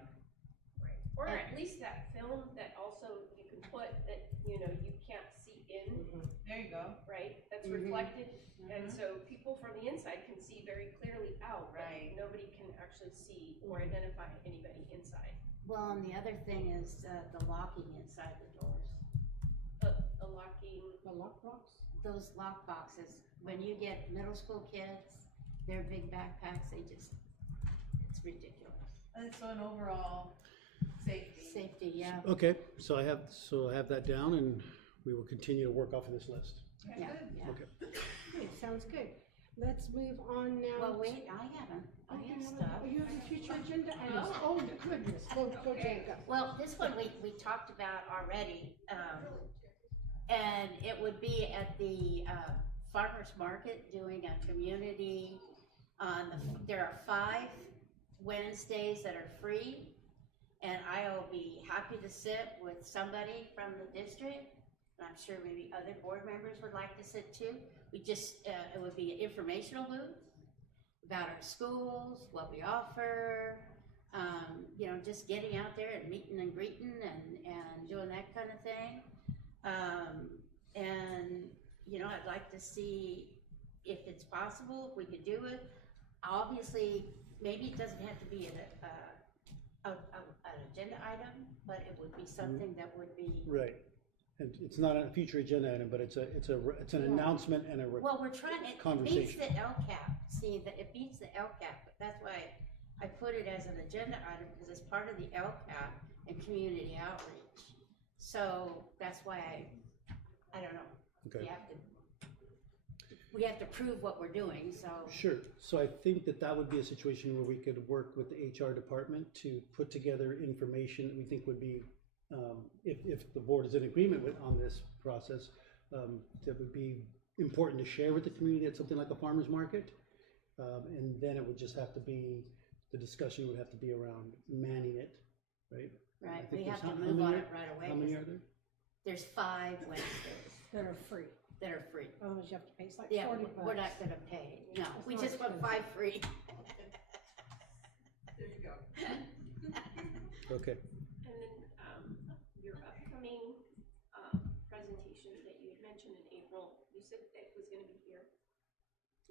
Right, or at least that film that also you can put that, you can't see in, There you go. right? That's Mhm. reflected, and Mhm. so people from the inside can see very clearly out, but Right. nobody can actually see or identify anybody inside. Well, and the other thing is, the locking inside the doors. The locking, The lockbox? Those lock boxes, when you get middle school kids, their big backpacks, it's ridiculous. And so an overall safety. Safety, yeah, Okay, so I have that down, and we will continue to work off of this list. yeah, yeah. Okay. Okay, sounds good. Let's move on now. Well, wait, I haven't, I Okay, have no, no, stuff. no, you have the future agenda items. Oh, goodness, go, Jacob. Well, this one we talked about already, and it would be at the, farmer's market doing a community there are 5 Wednesdays that are free, and I'll be happy to sit with somebody from the district. And I'm sure maybe other board members would like to sit too. It would be an informational booth about our schools, what we offer, just getting out there and meeting and greeting and doing that kind of thing. I'd like to see if it's possible, if we could do it. Obviously, maybe it doesn't have to be an agenda item, but it would be something that would be. Right. And it's not a future agenda item, but it's an announcement and a Well, we're trying, it beats conversation. the LCAP, see, that it beats the LCAP, but that's why I put it as an agenda item, because it's part of the LCAP and community outreach. So that's why I don't know, Okay. you have to. we have to prove what we're doing, so. Sure, so I think that that would be a situation where we could work with the HR department to put together information that we think would be, if the board is in agreement with, on this process, that would be important to share with the community at something like a farmer's market. And then it would just have to be, the discussion would have to be around manning it, right? I Right, think we have there's to how move on many it right away. How many 'cause are there? There's 5 Wednesdays That are free. that are free. Otherwise you have to pay, it's like Yeah, 40 bucks. we're not gonna pay, no, It's we more just want expensive. 5 free. There you go. Okay, And then, your upcoming, presentation that you had mentioned in April, you said that was gonna be here?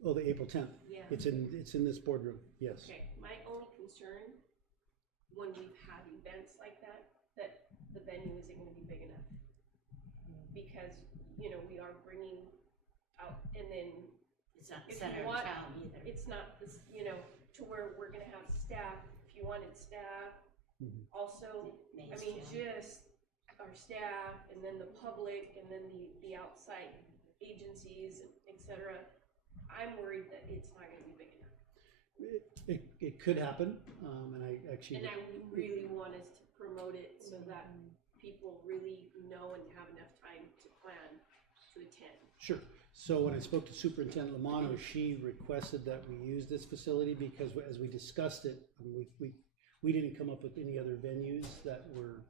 oh, the April 10th. Yeah. It's in this boardroom, yes. Okay, my only concern, when we've had events like that the venue isn't gonna be big enough. Because, we are bringing out, and then It's not if center you of want, town either. it's not this, to where we're gonna have staff, if you wanted staff, Mhm. also, I mean, just our staff, and then the public, and then the outside agencies, et cetera. I'm worried that it's not gonna be big enough. It could happen, and I actually. And I really want us to promote it so that people really know and have enough time to plan to attend. Sure. So when I spoke to Superintendent Lamano, she requested that we use this facility because as we discussed it, we didn't come up with any other venues that were,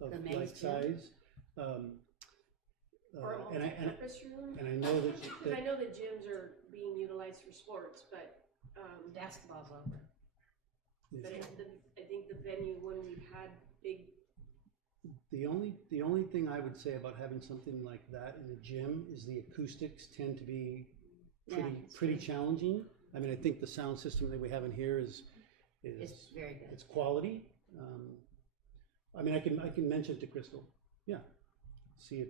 of The main like gym? size. Or a And multi-purpose room. I know that, Because I know that gyms are being utilized for sports, but, Basketball's over. but I think the venue, when we've had big, the only thing I would say about having something like that in a gym is the acoustics tend to be pretty challenging. I mean, I think the sound system that we have in here is It's very good. it's quality. I mean, I can mention it to Crystal. Yeah, see if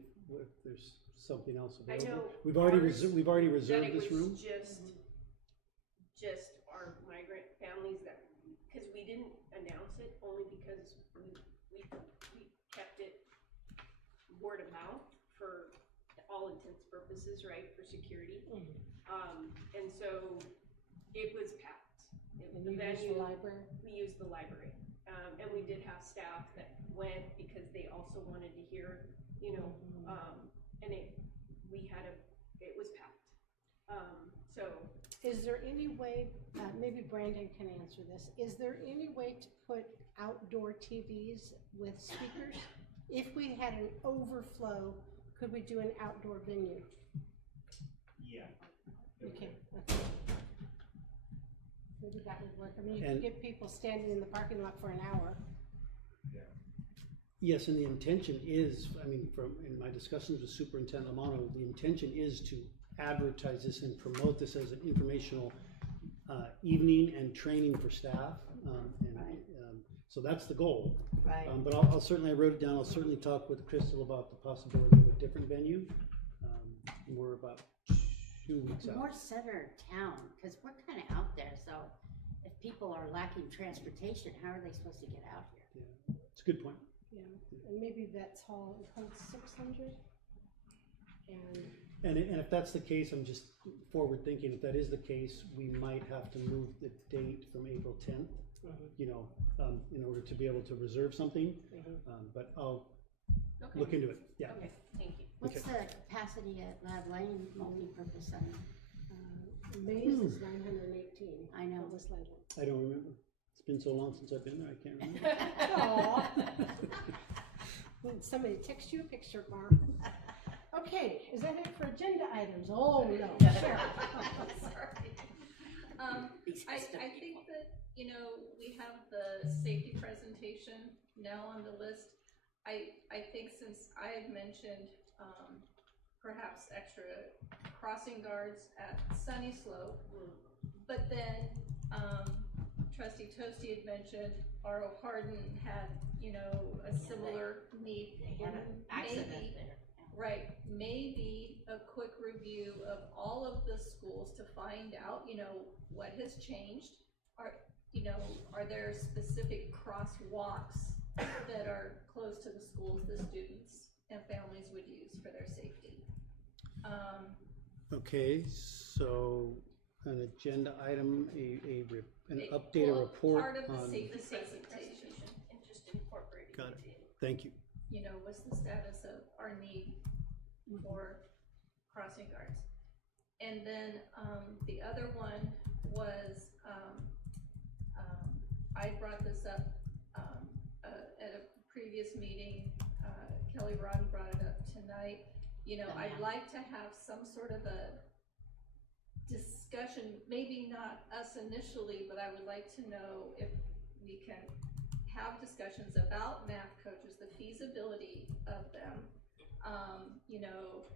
there's something else I available. know We've already ours, reserved that it this was room. just our migrant families that, because we didn't announce it, only because we kept it word of mouth for all intents and purposes, right, for security. And so it was packed. And The you use venue, the library? we used the library. And we did have staff that went because they also wanted to hear, and it was packed. So, Is there any way, maybe Brandon can answer this, is there any way to put outdoor TVs with speakers? If we had an overflow, could we do an outdoor venue? Yeah. Okay. Maybe that would work. I mean, you could And- get people standing in the parking lot for an hour. Yes, and the intention is, I mean, in my discussions with Superintendent Lamano, the intention is to advertise this and promote this as an informational evening and training for staff. So that's the goal. Right. But I'll certainly, I wrote it down, I'll certainly talk with Crystal about the possibility of a different venue. We're about 2 weeks out. More center of town, because we're kind of out there, so if people are lacking transportation, how are they supposed to get out here? Yeah, it's a good point. Yeah, and maybe Vets Hall holds 600. And if that's the case, I'm just forward thinking, if that is the case, we might have to move the date from April 10th, in order to be able to reserve something. But I'll look into it, yeah. okay, thank you. What's the capacity at Lab Lane multipurpose center? Maze is 918. I know. This lately. I don't remember. It's been so long since I've been there, I can't remember. Aw. When somebody text you a picture, Mark. Okay, is that it for agenda items? Oh, no, Cheryl. Sorry. I think that, we have the safety presentation now on the list. I think since I had mentioned, perhaps extra crossing guards at Sunny Slope, but then, Trustee Toasty had mentioned R.O. Hardin had, a similar need. They had an accident Maybe- there. Right, maybe a quick review of all of the schools to find out, what has changed. Are there specific crosswalks that are close to the schools the students and families would use for their safety? Okay, so an agenda item, an update, a Well, report part of the on, safety Safety presentation, and just incorporating got it, it in. thank you. you know, was the status of our need for crossing guards. And then, the other one was, I brought this up, at a previous meeting, Kelly Rodden brought it up tonight. You know, I'd like to have some sort of a discussion, maybe not us initially, but I would like to know if we can have discussions about math coaches, the feasibility of them. You know,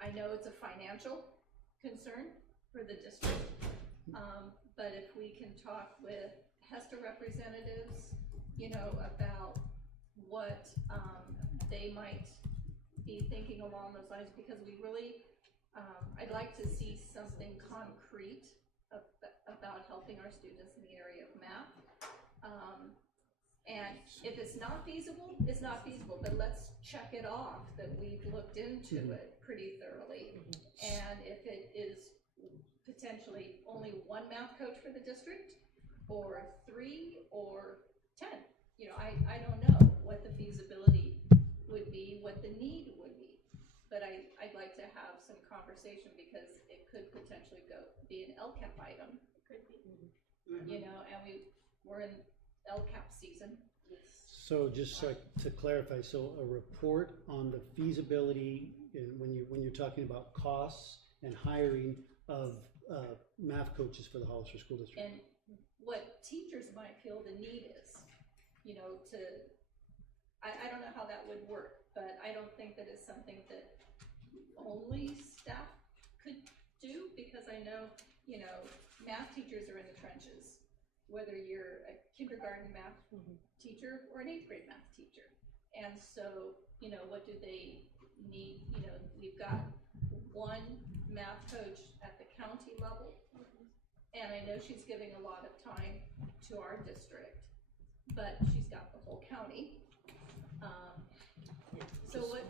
I know it's a financial concern for the district, but if we can talk with HESTA representatives, you know, about what they might be thinking along those lines, because we really, I'd like to see something concrete about helping our students in the area of math. And if it's not feasible, it's not feasible, but let's check it off that we've looked into it pretty thoroughly. And if it is potentially only one math coach for the district, or 3 or 10, you know, I don't know what the feasibility would be, what the need would be. But I'd like to have some conversation because it could potentially be an LCAP item. It could be, you know, and we're in LCAP season. So just to clarify, so a report on the feasibility, when you're talking about costs and hiring of math coaches for the Hollister School District. And what teachers might feel the need is, you know, I don't know how that would work, but I don't think that it's something that only staff could do, because I know, you know, math teachers are in the trenches, whether you're a kindergarten math teacher or an 8th grade math teacher. And so, you know, what do they need? You know, we've got one math coach at the county level, and I know she's giving a lot of time to our district, but she's got the whole county. So what,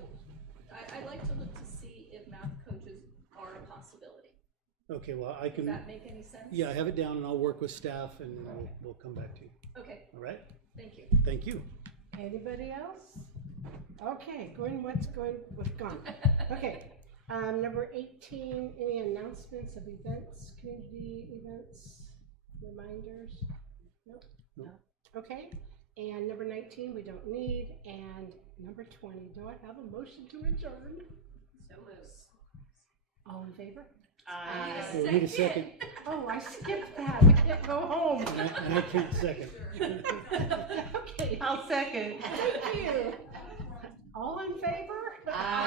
I'd like to look to see if math coaches are a possibility. Okay, well, I can. Does that make any sense? Yeah, I have it down and I'll work with staff and we'll come back to you. Okay, All right? thank you. Thank you. Anybody else? Okay, what's gone? Okay, number 18, any announcements of events, community events, reminders? Nope. Nope. No. Okay, and number 19, we don't need, and number 20, do I have a motion to adjourn? So moves. All in favor? We need a second. Oh, I skipped that, I can't go home. And I can't second. Okay. I'll second. Thank you. All in favor? Aye.